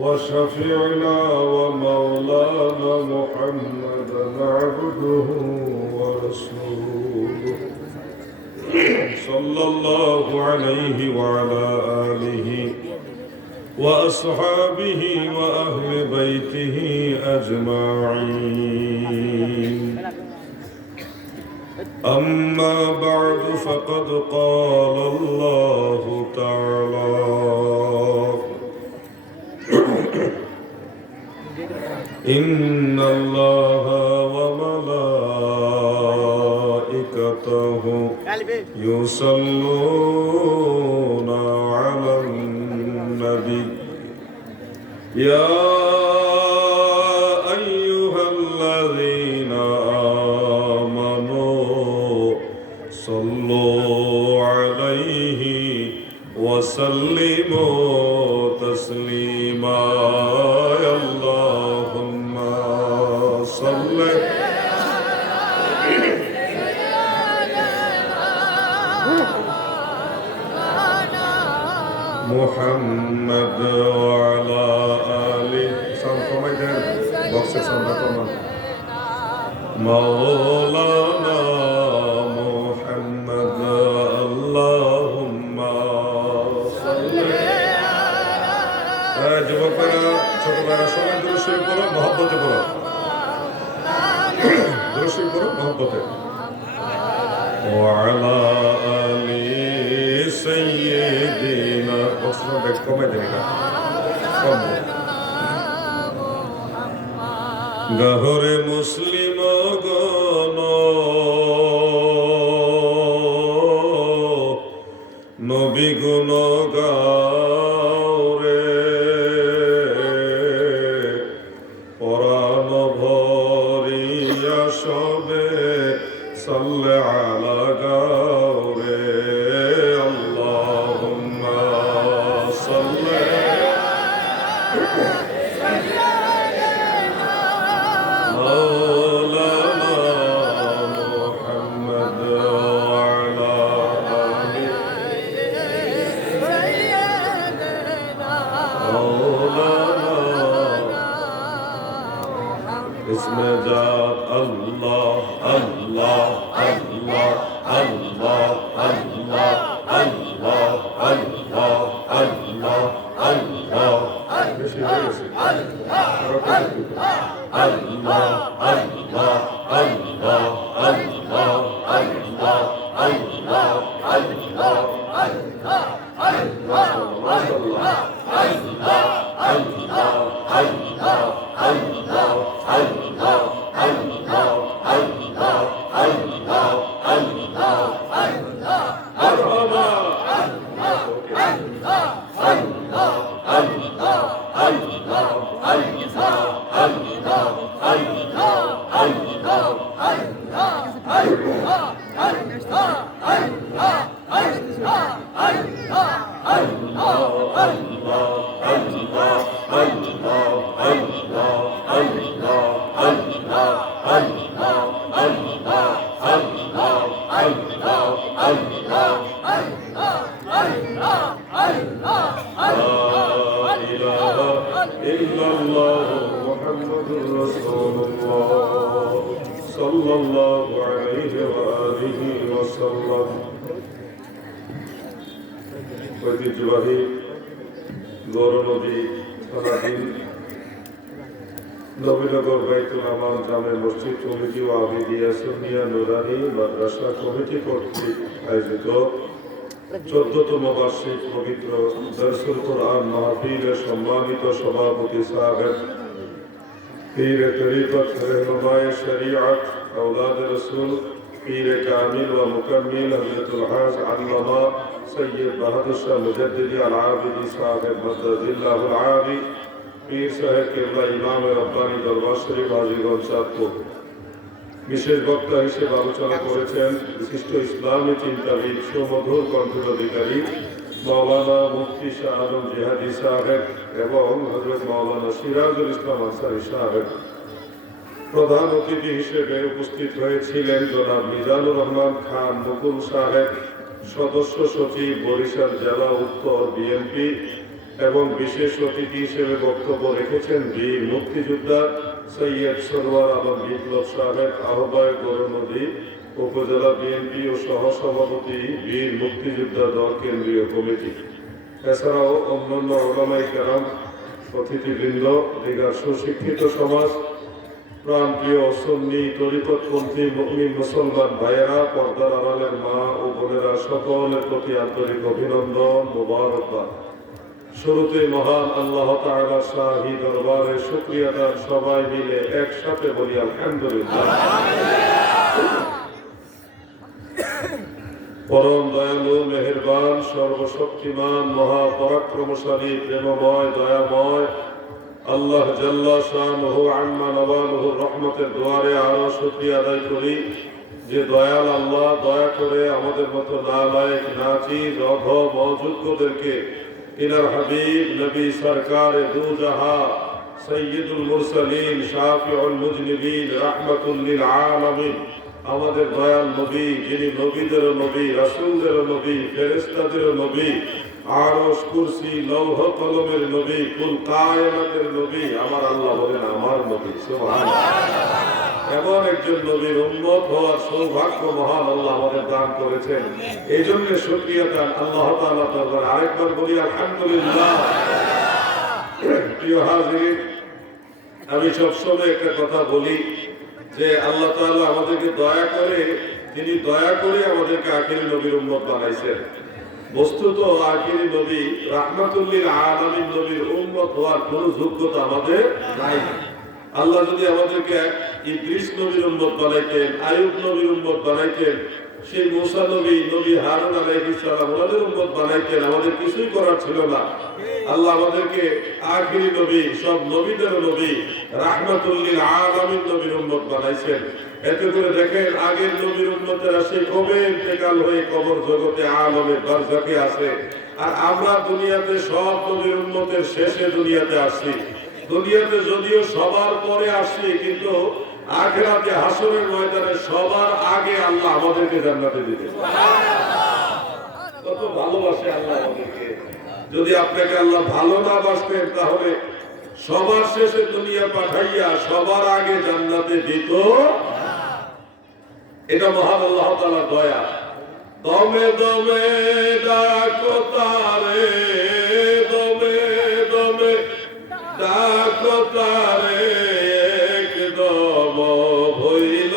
وشفيعنا ومولانا محمدا عبده ورسوله صلى الله عليه وعلى آله وأصحابه وأهل بيته أجمعين. أما بعد فقد قال الله تعالى: إن الله وملائكته يصلون على النبي يا أيها الذين آمنوا صلوا عليه وسلموا تسليما. يا اللهم صل محمد وعلى آله مولانا محمد اللهم صل. যুবকেরা, ছোটবেলা সবাই দুরূদ পড়ো, মহব্বতে পড়ো, দুরূদ পড়ো মহব্বতে। وعلى آل سيدنا গহরে মুসলিম গণ নবী গুণ গাওরে পরাণ ভরিয়া সবে সাল্লে আলা গাওরে। আল্লাহুম্মা সাল্লি مولانا محمد وعلى آله مولانا اسم جات الله الله الله الله الله الله الله الله الله Allah, Allah, Allah, Allah, Allah, Allah, Allah, ঐতিহ্যবাহী গৌরনদী থানাধীন নবীনগর বাইতুল আমান জামে মসজিদ কমিটি ও আবিদিয়া সুন্নিয়া নুরানি মাদ্রাসা কমিটি কর্তৃক আয়োজিত 14তম বার্ষিক পবিত্র দরসুল কোরআন মাহফিলের সম্মানিত সভাপতি সাহেব পীর তরিকত रहनुमाए शरीयत औलाद रसूल पीर कामिल व मुकम्मिल हज़रतुल हाज अल्लामा सैयद बहादुर शाह मुजद्दिदी अल-आबिदी साहिब मद्ददिल्लाहुल आली पीर साहेब केबला इमाम रब्बानी दरबार शरीफ हाजीगंज চাঁদপুর। বিশেষ বক্তা হিসেবে আলোচনা করেছেন বিশিষ্ট ইসলামী চিন্তাবিদ সুমধুর কণ্ঠের অধিকারী মৌলানা মুফতি শাহ আলম জিহাদি সাহেব এবং হযরত মৌলানা সিরাজুল ইসলাম আনসারী সাহেব। প্রধান অতিথি হিসেবে উপস্থিত হয়েছিলেন জনাব মিজানুর রহমান খান মুকুল সাহেব, সদস্য সচিব বরিশাল জেলা উত্তর বিএনপি, এবং বিশেষ অতিথি হিসেবে বক্তব্য রেখেছেন বীর মুক্তিযোদ্ধা সৈয়দ সরওয়ার আলম বিপ্লব সাহেব, আহ্বায়ক গৌরনদী উপজেলা বিএনপি ও সহসভাপতি বীর মুক্তিযোদ্ধা দল কেন্দ্রীয় কমিটি। এছাড়াও অন্যান্য ওলামায়ে কেরাম, অতিথিবৃন্দ, দীঘার সুশিক্ষিত সমাজ, প্রাণপ্রিয় সুন্নি তরিকতপন্থী মুমিন মুসলমান ভাইয়েরা, পর্দার আড়ালের মা ও বোনেরা, সকলের প্রতি আন্তরিক অভিনন্দন, মোবারকবাদ। শুরুতে মহান আল্লাহ তাআলার শাহী দরবারে শুকরিয়া আদান সবাই মিলে একসাথে বলি আলহামদুলিল্লাহ। পরম দয়ালু, মেহেরবান, সর্বশক্তিমান, মহাপরাক্রমশালী, প্রেমময়, দয়াময় আল্লাহ জাল্লা শানুহু আম্মা নওয়ালুহুর রহমতের দুয়ারে আরো শুকরিয়া আদায় করি যে দয়াল আল্লাহ দয়া করে আমাদের মতো নালায়েক, নাচিজ, অধম, অযোগ্যদেরকে ইনার হাবিব নবী সরকারে দু জাহা সৈয়দুল মুরসালিন শাফিউল মুজনিবিন রাহমাতুল লিল আলামিন, আমাদের দয়াল নবী, যিনি নবীদেরও নবী, রাসূলদেরও নবী, ফেরেশতাদেরও নবী, আরশ, কুরসি, লৌহ কলমের নবী, কুল কায়নাতের নবী, আমার আল্লাহ বলেন আমার নবী। সুবহানাল্লাহ। এমন একজন নবীর উম্মত হওয়ার সৌভাগ্য মহান আল্লাহ আমাদের দান করেছেন। এই জন্য শুকরিয়া দান আল্লাহ তাআলা দরবারে আরেকবার বলি আলহামদুলিল্লাহ। প্রিয় হাজিরিন, আমি সবসময় একটা কথা বলি যে আল্লাহ তাআলা আমাদেরকে দয়া করে, তিনি দয়া করে আমাদেরকে আখিরি নবীর উম্মত বানাইছেন। বস্তুত আখিরি নবী রাহমাতুল লিল আলামিন নবীর উম্মত হওয়ার কোন যোগ্যতা আমাদের নাই। আল্লাহ যদি আমাদেরকে ইদ্রিস নবীর উম্মত বানাইতেন, আইয়ুব নবীর উম্মত বানাইতেন, সেই মূসা নবী, নবী হারুন আলাইহিস সালাম ওনাদের উম্মত বানাইতেন, আমাদের কিছুই করার ছিল না। আল্লাহ আমাদেরকে আখিরি নবী, সব নবীদের নবী, রাহমাতুল লিল আলামিন নবীর উম্মত বানাইছেন। এতে করে দেখেন আগের নবীর উম্মতেরা সেই কবে ইন্তেকাল হয়ে কবর জগতে আলমে বারজাকে আছে, আর আমরা দুনিয়াতে সব নবীর উম্মতের শেষে দুনিয়াতে আসছি। দুনিয়াতে যদিও সবার পরে আসছি, কিন্তু আখিরাতে হাসরের ময়দানে সবার আগে আল্লাহ আমাদেরকে জান্নাতে দিবে। কত ভালোবাসে আল্লাহ আমাদেরকে। যদি আপনাকে আল্লাহ ভালো না বাসতেন তাহলে সবার শেষে দুনিয়া পাঠাইয়া সবার আগে জান্নাতে দিত। এটা মহান আল্লাহ তাআলার দয়া। দমে দমে ডাকো তারে, দমে দমে ডাকো তারে, একদম হইল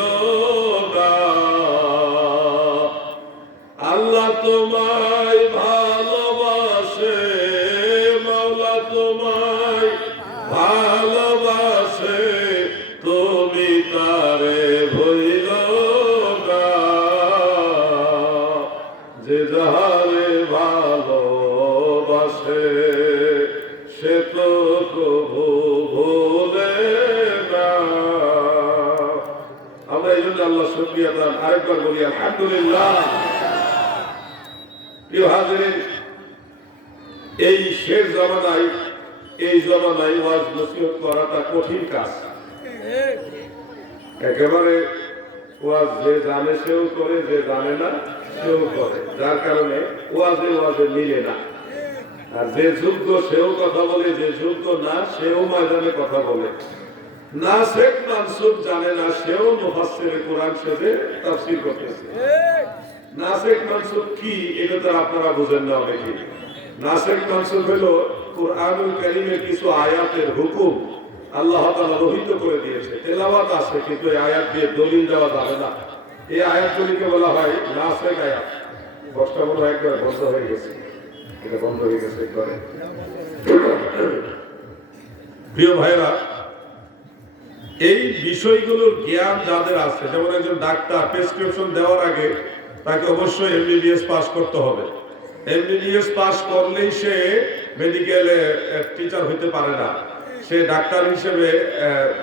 না। আল্লাহ তোমায় ভালোবাসে, মাওলা তোমায় ভালোবাসে, তুমি তারে ভইল না। যে যাহারে ভালোবাসে সে তো প্রভু ভুলে না। আমরা এই জন্য আল্লাহ শুকরিয়া আদান আরেকবার বলি আলহামদুলিল্লাহ। প্রিয় হাজিরিন, এই শেষ জামানায়, এই জামানায় ওয়াজ নসিহত করাটা কঠিন কাজ। একেবারে ওয়াজ যে জানে সেও করে, যে জানে না সেও করে, যার কারণে ওয়াজে ওয়াজে মিলে না। আর যে যোগ্য সেও কথা বলে, যে যোগ্য না সেও ময়দানে কথা বলে। নাসেক মানসুব জানে না সেও মুফাসসিরে কোরআন সেজে তাফসীর করতেছে। নাসেক মানসুব কি এটা তো আপনারা বুঝেন না অনেকে। নাসেক মানসুব হলো কুরআনুল কারীমের কিছু আয়াতের হুকুম আল্লাহ তাআলা রহিত করে দিয়েছে, তেলাওয়াত আছে, কিন্তু এই আয়াত দিয়ে দলিল দেওয়া যাবে না। এই আয়াতগুলিকে বলা হয় নাসেক আয়াত। বক্সটা মনে হয় একবার বন্ধ হয়ে গেছে, এটা বন্ধ হয়ে গেছে একবারে। প্রিয় ভাইরা, এই বিষয়গুলোর জ্ঞান যাদের আছে, যেমন একজন ডাক্তার প্রেসক্রিপশন দেওয়ার আগে তাকে অবশ্যই এমবিবিএস পাস করতে হবে। এমবিবিএস পাস করলেই সে মেডিকেলে টিচার হইতে পারে না, সে ডাক্তার হিসেবে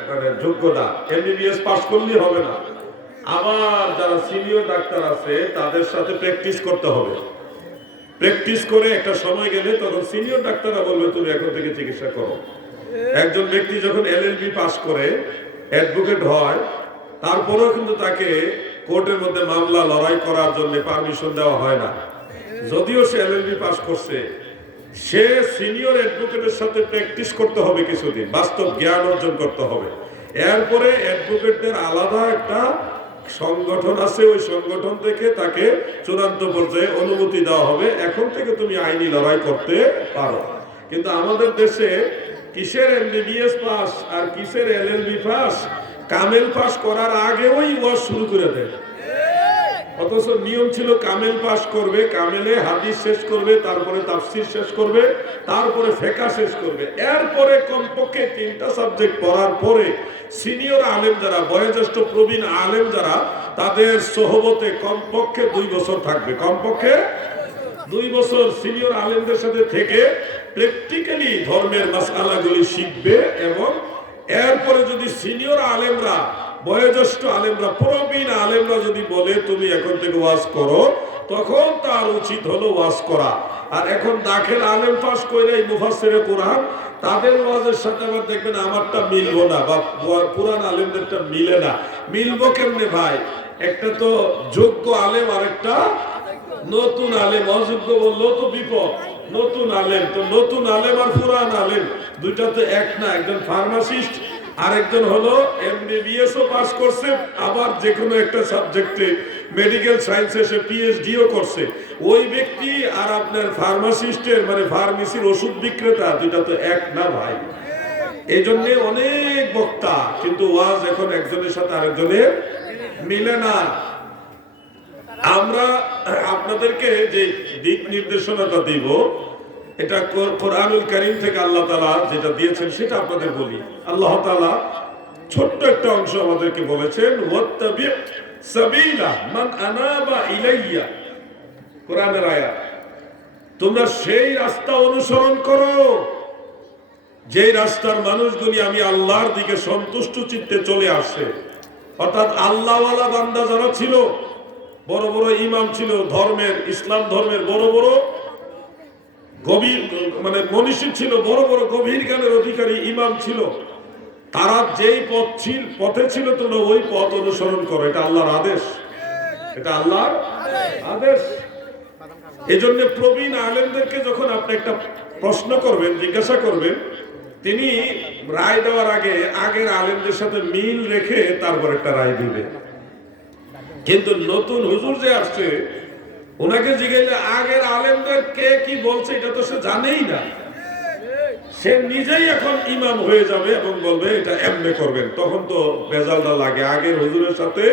মানে যোগ্য না। এমবিবিএস পাস করলেই হবে না। আবার যারা সিনিয়র ডাক্তার আছে তাদের সাথে প্র্যাকটিস করতে হবে। প্র্যাকটিস করে একটা সময় গেলে তখন সিনিয়র ডাক্তাররা বলবে তুমি এখন থেকে চিকিৎসা করো। একজন ব্যক্তি যখন এলএলবি পাস করে অ্যাডভোকেট হয়, তারপরেও কিন্তু তাকে কোর্টের মধ্যে মামলা লড়াই করার জন্য পারমিশন দেওয়া হয় না। যদিও সে এলএলবি পাস করছে, সে সিনিয়র অ্যাডভোকেটের সাথে প্র্যাকটিস করতে হবে, কিছুদিন বাস্তব জ্ঞান অর্জন করতে হবে। এরপরে অ্যাডভোকেটদের আলাদা একটা সংগঠন আছে, ওই সংগঠন থেকে তাকে চূড়ান্ত পর্যায়ে অনুমতি দেওয়া হবে, এখন থেকে তুমি আইনি লড়াই করতে পারো। কিন্তু আমাদের দেশে কিসের এমবিবিএস পাস আর কিসের এলএলবি পাস, কামেল পাস করার আগে ওই ওয়াজ শুরু করে দেয়। অথচ নিয়ম ছিল কামেল পাস করবে, কামেলে হাদিস শেষ করবে, তারপরে তাফসির শেষ করবে, তারপরে ফিকহ শেষ করবে। এরপরে কমপক্ষে 3টা সাবজেক্ট পড়ার পরে সিনিয়র আলেম যারা, বয়োজ্যেষ্ঠ প্রবীণ আলেম যারা, তাদের সোহবতে কমপক্ষে 2 বছর থাকবে। কমপক্ষে 2 বছর সিনিয়র আলেমদের সাথে থেকে প্র্যাকটিক্যালি ধর্মের মাসআলাগুলি শিখবে। এবং এরপরে যদি সিনিয়র আলেমরা, বয়োজ্যেষ্ঠ আলেমরা, প্রবীণ আলেমরা যদি বলে তুমি এখন থেকে ওয়াজ করো, তখন তার উচিত হলো ওয়াজ করা। আর এখন দাখিল আলেম পাস কইলে মুফাসসিরে কোরআন, তাদের ওয়াজের সাথে আবার দেখবেন আমারটা মিলবো না, বা পুরান আলেমদেরটা মিলে না। মিলবো কেমনে ভাই? একটা তো যোগ্য আলেম, আর একটা নতুন আলেম। অযোগ্য বললেও তো বিপদ। নতুন আলেম তো, নতুন আলেম আর পুরান আলেম দুইটা তো এক না। একজন ফার্মাসিস্ট, আরেকজন হলো এমবিবিএস ও পাস করছে, আবার যে কোনো একটা সাবজেক্টে মেডিকেল সায়েন্সে সে পিএইচডিও করছে। ওই ব্যক্তি আর আপনার ফার্মাসিস্টের, মানে ফার্মেসির ওষুধ বিক্রেতা, দুইটা তো এক না ভাই। এই জন্য অনেক বক্তা, কিন্তু ওয়াজ এখন একজনের সাথে আরেকজনের মিলে না। আমরা আপনাদেরকে যে দিক নির্দেশনাটা দিব, এটা কোরআনুল কারীম থেকে আল্লাহ তাআলা যেটা দিয়েছেন সেটা আপনাদের বলি। আল্লাহ তাআলা ছোট্ট একটা অংশ আমাদেরকে বলেছেন, ওয়াত্তাবি সাবিলা মান আনাবা ইলাইয়া। কোরআনের আয়াত, তোমরা সেই রাস্তা অনুসরণ করো যেই রাস্তার মানুষগুলি আমি আল্লাহর দিকে সন্তুষ্ট চিত্তে চলে আসে। অর্থাৎ আল্লাহওয়ালা বান্দা যারা ছিল, বড় বড় ইমাম ছিল ধর্মের, ইসলাম ধর্মের বড় বড় গভীর, মানে মনীষী ছিল, বড় বড় গভীর জ্ঞানের অধিকারী ইমাম ছিল, তারা যেই পথে ছিল তোমরা ওই পথ অনুসরণ করো। এটা আল্লাহর আদেশ, এটা আল্লাহর আদেশ। এজন্য প্রবীণ আলেমদেরকে যখন আপনি একটা প্রশ্ন করবেন, জিজ্ঞাসা করবেন, তিনি রায় দেওয়ার আগে আগের আলেমদের সাথে মিল রেখে তারপর একটা রায় দিবে। কিন্তু নতুন হুজুর যে আসছে, ওনাকে জিজ্ঞাসা আগের আলেমদের কে কি বলছে এটা তো সে জানেই না। সে নিজেই এখন ইমাম হয়ে যাবে এবং বলবে এটা এমনি করবেন। তখন তো বেজালটা লাগে। আগের হুজুরের সাথে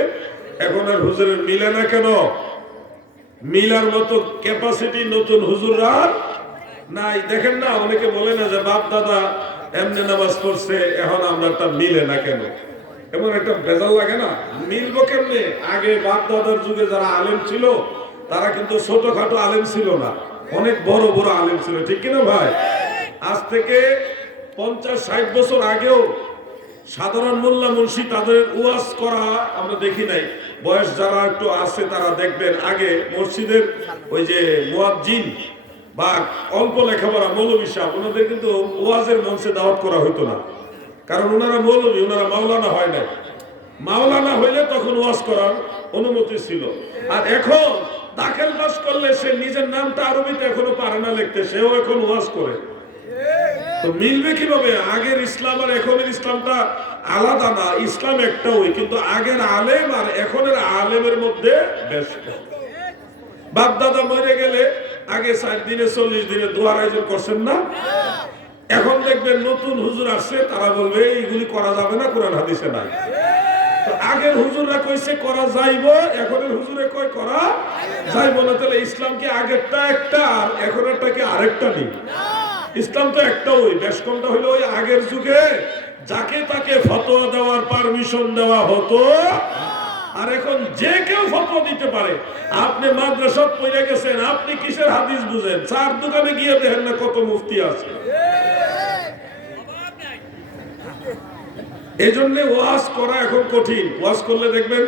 এখন আর হুজুরের মিলে না কেন? মিলার মতো ক্যাপাসিটি নতুন হুজুররা নাই। দেখেন না, অনেকে বলে না যে বাপ দাদা এমনি নামাজ পড়ছে, এখন আমরা একটা মিলে না কেন? এমন একটা বেজাল লাগে না? মিলবো কেমনে? আগে বাপ দাদার যুগে যারা আলেম ছিল, তারা কিন্তু ছোটখাটো আলেম ছিল না, অনেক বড় বড় আলেম ছিল, ঠিক কিনা ভাই? আজ থেকে 50-60 বছর আগেও সাধারণ মোল্লা মুন্সি তাদের ওয়াজ করা আমরা দেখি নাই। বয়স যারা একটু আছে তারা দেখবেন, আগে মসজিদের ওই যে মুয়াজ্জিন বা অল্প লেখাপড়া মৌলভী সাহেব, ওনাদের কিন্তু ওয়াজের মঞ্চে দাওয়াত করা হতো না, কারণ ওনারা মৌলভী, ওনারা মাওলানা হয় নাই। মাওলানা হইলে তখন ওয়াজ করার অনুমতি ছিল। আর এখন দাখিল পাস করলে সে নিজের নামটা আরবিতে এখনো পারে না লিখতে, সেও এখন ওয়াজ করে। তো মিলবে কিভাবে? আগের ইসলাম আর এখনের ইসলামটা আলাদা না, ইসলাম একটাই, কিন্তু আগের আলেম আর এখনের আলেমের মধ্যে বেশ। বাপ দাদা মরে গেলে আগে 60 দিনে 40 দিনে দোয়ার আয়োজন করছেন না? এখন দেখবেন নতুন হুজুর আসছে, তারা বলবে এইগুলি করা যাবে না, কোরআন হাদিসে নাই। তো আগের হুজুররা কইছে করা যাইবো, এখনের হুজুরে কয় করা যাইবো না। তাহলে ইসলাম কি আগেরটা একটা আর এখনেরটা কি আরেকটা নেই? ইসলাম তো একটা, ওই বেশ কোনটা হইলো ওই আগের যুগে যাকে তাকে ফতোয়া দেওয়ার পারমিশন দেওয়া হতো, আর এখন যে কেউ ফতোয়া দিতে পারে। আপনি মাদ্রাসা পড়ে গেছেন, আপনি কিসের হাদিস বুঝেন? চার দোকানে গিয়ে দেখেন না কত মুফতি আছে। এই জন্য ওয়াজ করা এখন কঠিন। ওয়াজ করলে দেখবেন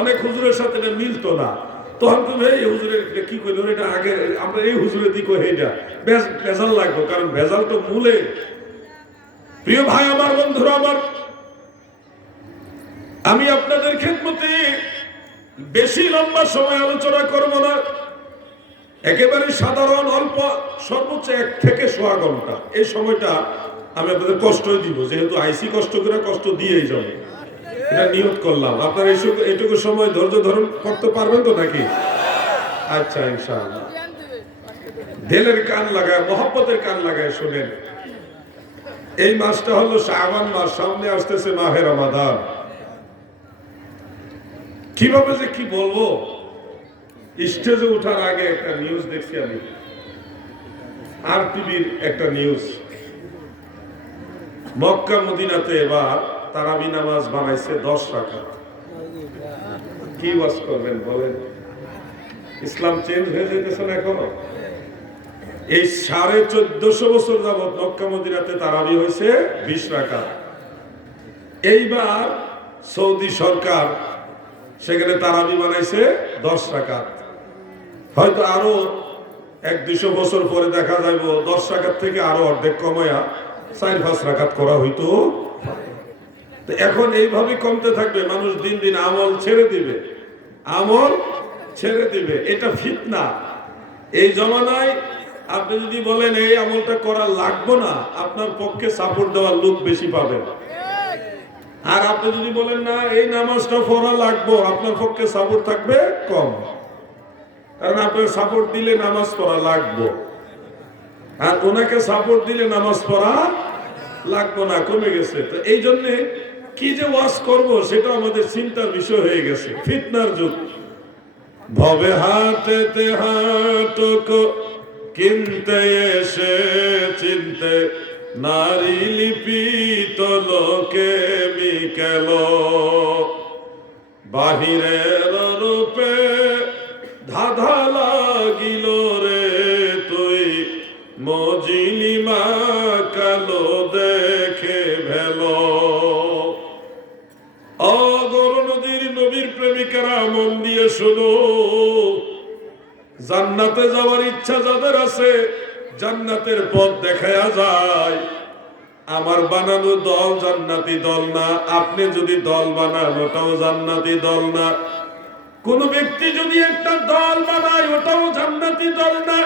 অনেক হুজুরের সাথে মিলতো না, তখন তুমি এই হুজুরের কি কইলো, এটা আগে আমরা এই হুজুরের দিকে এইটা ভেজাল লাগবে, কারণ ভেজাল তো মূলে। প্রিয় ভাই আমার, বন্ধুরা আমার, আমি আপনাদের খেদমতে বেশি লম্বা সময় আলোচনা করব না। একেবারে সাধারণ অল্প, সর্বোচ্চ 1 থেকে সোয়া ঘন্টা। এই সময়টা আমি আপনাদের কষ্টই দিব, যেহেতু আইসি কষ্ট করে কষ্ট দিয়েই যাবো, এটা নিয়ত করলাম। আপনারা এইটুকু সময় ধৈর্য ধারণ করতে পারবেন তো নাকি? আচ্ছা, ইনশাআল্লাহ। দিলের কান লাগায়, মহব্বতের কান লাগায় শুনেন। এই মাসটা হলো শাবান মাস, সামনে আসতেছে মাহে রমাদান। কিভাবে যে কি বলবো, স্টেজে ওঠার আগে একটা নিউজ দেখছি আমি, আর টিভির একটা নিউজ। মক্কা মদিনাতে এবার তারাবি নামাজ বানাইছে 10 রাকাত। কি ওয়াজ করবেন বলেন? ইসলাম চেঞ্জ হয়ে যেতেছে না এখনো? এই 1450 বছর যাবত মক্কা মদিনাতে তারাবি হয়েছে 20 রাকাত। এইবার সৌদি সরকার সেখানে তারাবি বানাইছে 10 রাকাত। হয়তো আরো 100-200 বছর পরে দেখা যাইব 10 রাকাত থেকে আরো অর্ধেক কমায়া 4-5 রাকাত করা হইতো। তো এখন এইভাবে কমতে থাকবে, মানুষ দিন দিন আমল ছেড়ে দিবে, আমল ছেড়ে দিবে। এটা ফিতনা। এই জমানায় আপনি যদি বলেন এই আমলটা করা লাগবে না, আপনার পক্ষে সাপোর্ট দেওয়ার লোক বেশি পাবেন। আর আপনি যদি বলেন না এই নামাজটা পড়া লাগবে, আপনার পক্ষে সাপোর্ট থাকবে কম। কারণ আপনার সাপোর্ট দিলে নামাজ পড়া লাগবে, আর ওনাকে সাপোর্ট দিলে নামাজ পড়া লাগবে না, কমে গেছে। তো এই জন্যে কি যে ওয়াজ করব সেটা আমাদের চিন্তার বিষয় হয়ে গেছে। ফিতনার যুগ। ভবে হাটেতে হাটক কিনতে এসে চিনতে নারী লিপিত লোকে মিকেল, বাহিরের রূপে ধাঁধা লাগিল রে তুই, মজিলিমা কালো দেখে ভেল। অগর নদীর নবীর প্রেমিকারা মন দিয়ে শোনো, জান্নাতে যাওয়ার ইচ্ছা যাদের আছে, জান্নাতের পথ দেখায়া যায়। আমার বানানো দল জান্নাতি দল না, আপনি যদি দল বানান ওটাও জান্নাতি দল না। কোন ব্যক্তি যদি একটা দল বানায় ওটাও জান্নাতি দল না।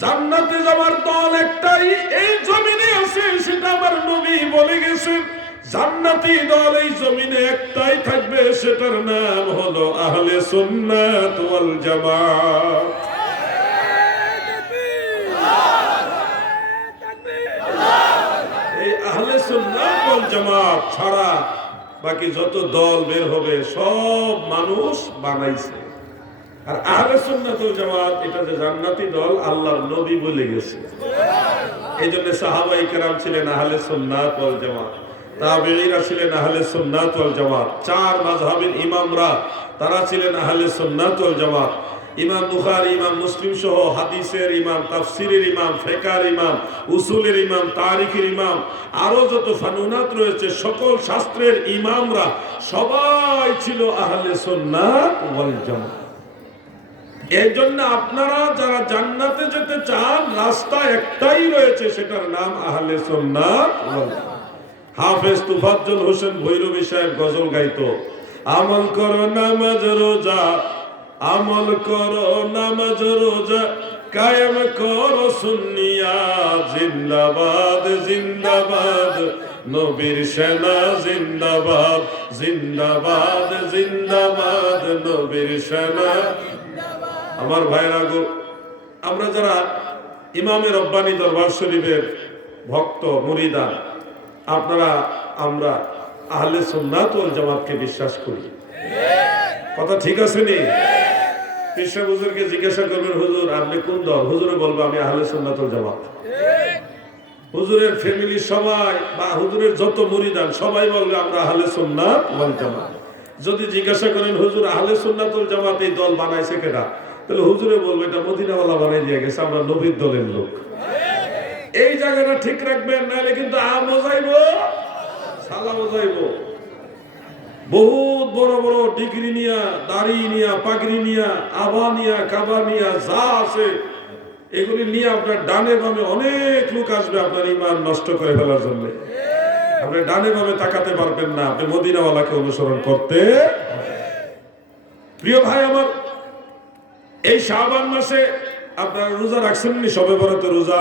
জান্নাতে যাওয়ার দল একটাই এই জমিনে আছে, সেটা আমার নবী বলে গেছেন। জান্নাতি দল এই জমিনে একটাই থাকবে, সেটার নাম হলো আহলে সুন্নাত ওয়াল জামাত। এই আহলে সুন্নাত ওয়াল জামাত ছাড়া বাকি যত দল বের হবে সব মানুষ বানাইছে। আর আহলে সুন্নাত ওয়াল জামাত এটা যে জান্নাতি দল আল্লাহর নবী বলে গেছে। এইজন্য সাহাবায়ে কেরাম ছিলেন আহলে সুন্নাত ওয়াল জামাত, তাবেঈরা ছিলেন আহলে সুন্নাত ওয়াল জামাত, 4 মাযহাবের ইমামরা তারা ছিলেন আহলে সুন্নাত ওয়াল জামাত। ইমাম বুখারী, ইমাম মুসলিম সহ হাদিসের ইমাম, তাফসীরের ইমাম, ফিকহের ইমাম, উসুলের ইমাম, তারিখের ইমাম, আরো যত ফানুনাত রয়েছে সকল শাস্ত্রের ইমামরা সবাই ছিল আহলে সুন্নাত ওয়াল জামাত। এই জন্য আপনারা যারা জান্নাতে যেতে চান রাস্তা একটাই রয়েছে, সেটার নাম আহলে সুন্নাত ওয়াল জামাত। হাফেজ তুফাজ্জল হোসেন ভৈরবী সাহেব গজল গাইতো, আমল করো নামাজ রোজা, আমল করো নামাজ রোজা, কায়েম করো সুন্নিয়া, জিন্দাবাদ জিন্দাবাদ নবীর সেনা, জিন্দাবাদ জিন্দাবাদ জিন্দাবাদ নবীর সেনা। আমার ভাইরা গো, আমরা যারা ইমামে রব্বানী দরবার শরীফের ভক্ত মুরিদান, আপনারা আমরা আহলে সুন্নাত ওয়াল জামাতকে বিশ্বাস করি। কথা ঠিক আছে নি? কৃষ্ণ হুজুরকে জিজ্ঞাসা করবেন, হুজুর আপনি কোন দল? হুজুরে বলবো আমি আহলে সুন্নাত ওয়াল জামাত। হুজুরের ফ্যামিলি সবাই বা হুজুরের যত মুরিদান সবাই বলবে আমরা আহলে সুন্নাত ওয়াল জামাত। যদি জিজ্ঞাসা করেন হুজুর আহলে সুন্নাত ওয়াল জামাত এই দল বানাইছে কেডা, তাহলে হুজুরে বলবে এটা মদিনাওয়ালা বানাই দিয়ে গেছে, আমরা নবীর দলের লোক। এই জায়গাটা ঠিক রাখবেন, নাহলে কিন্তু মজাইবো, সালা মজাইবো। বহুত বড় বড় ডিগ্রি নিয়া, দাড়ি নিয়া, পাগড়ি নিয়া, আবা নিয়া, কাবা নিয়া, যা আছে এগুলি নিয়ে আপনার ডানে বামে অনেক লোক আসবে আপনার ঈমান নষ্ট করে ফেলার জন্য। আপনি ডানে বামে তাকাতে পারবেন না, আপনি মদিনাওয়ালাকে অনুসরণ করতে। প্রিয় ভাই আমার, এই শাবান মাসে আপনারা রোজা রাখছেন নি? সবে বরাতে রোজা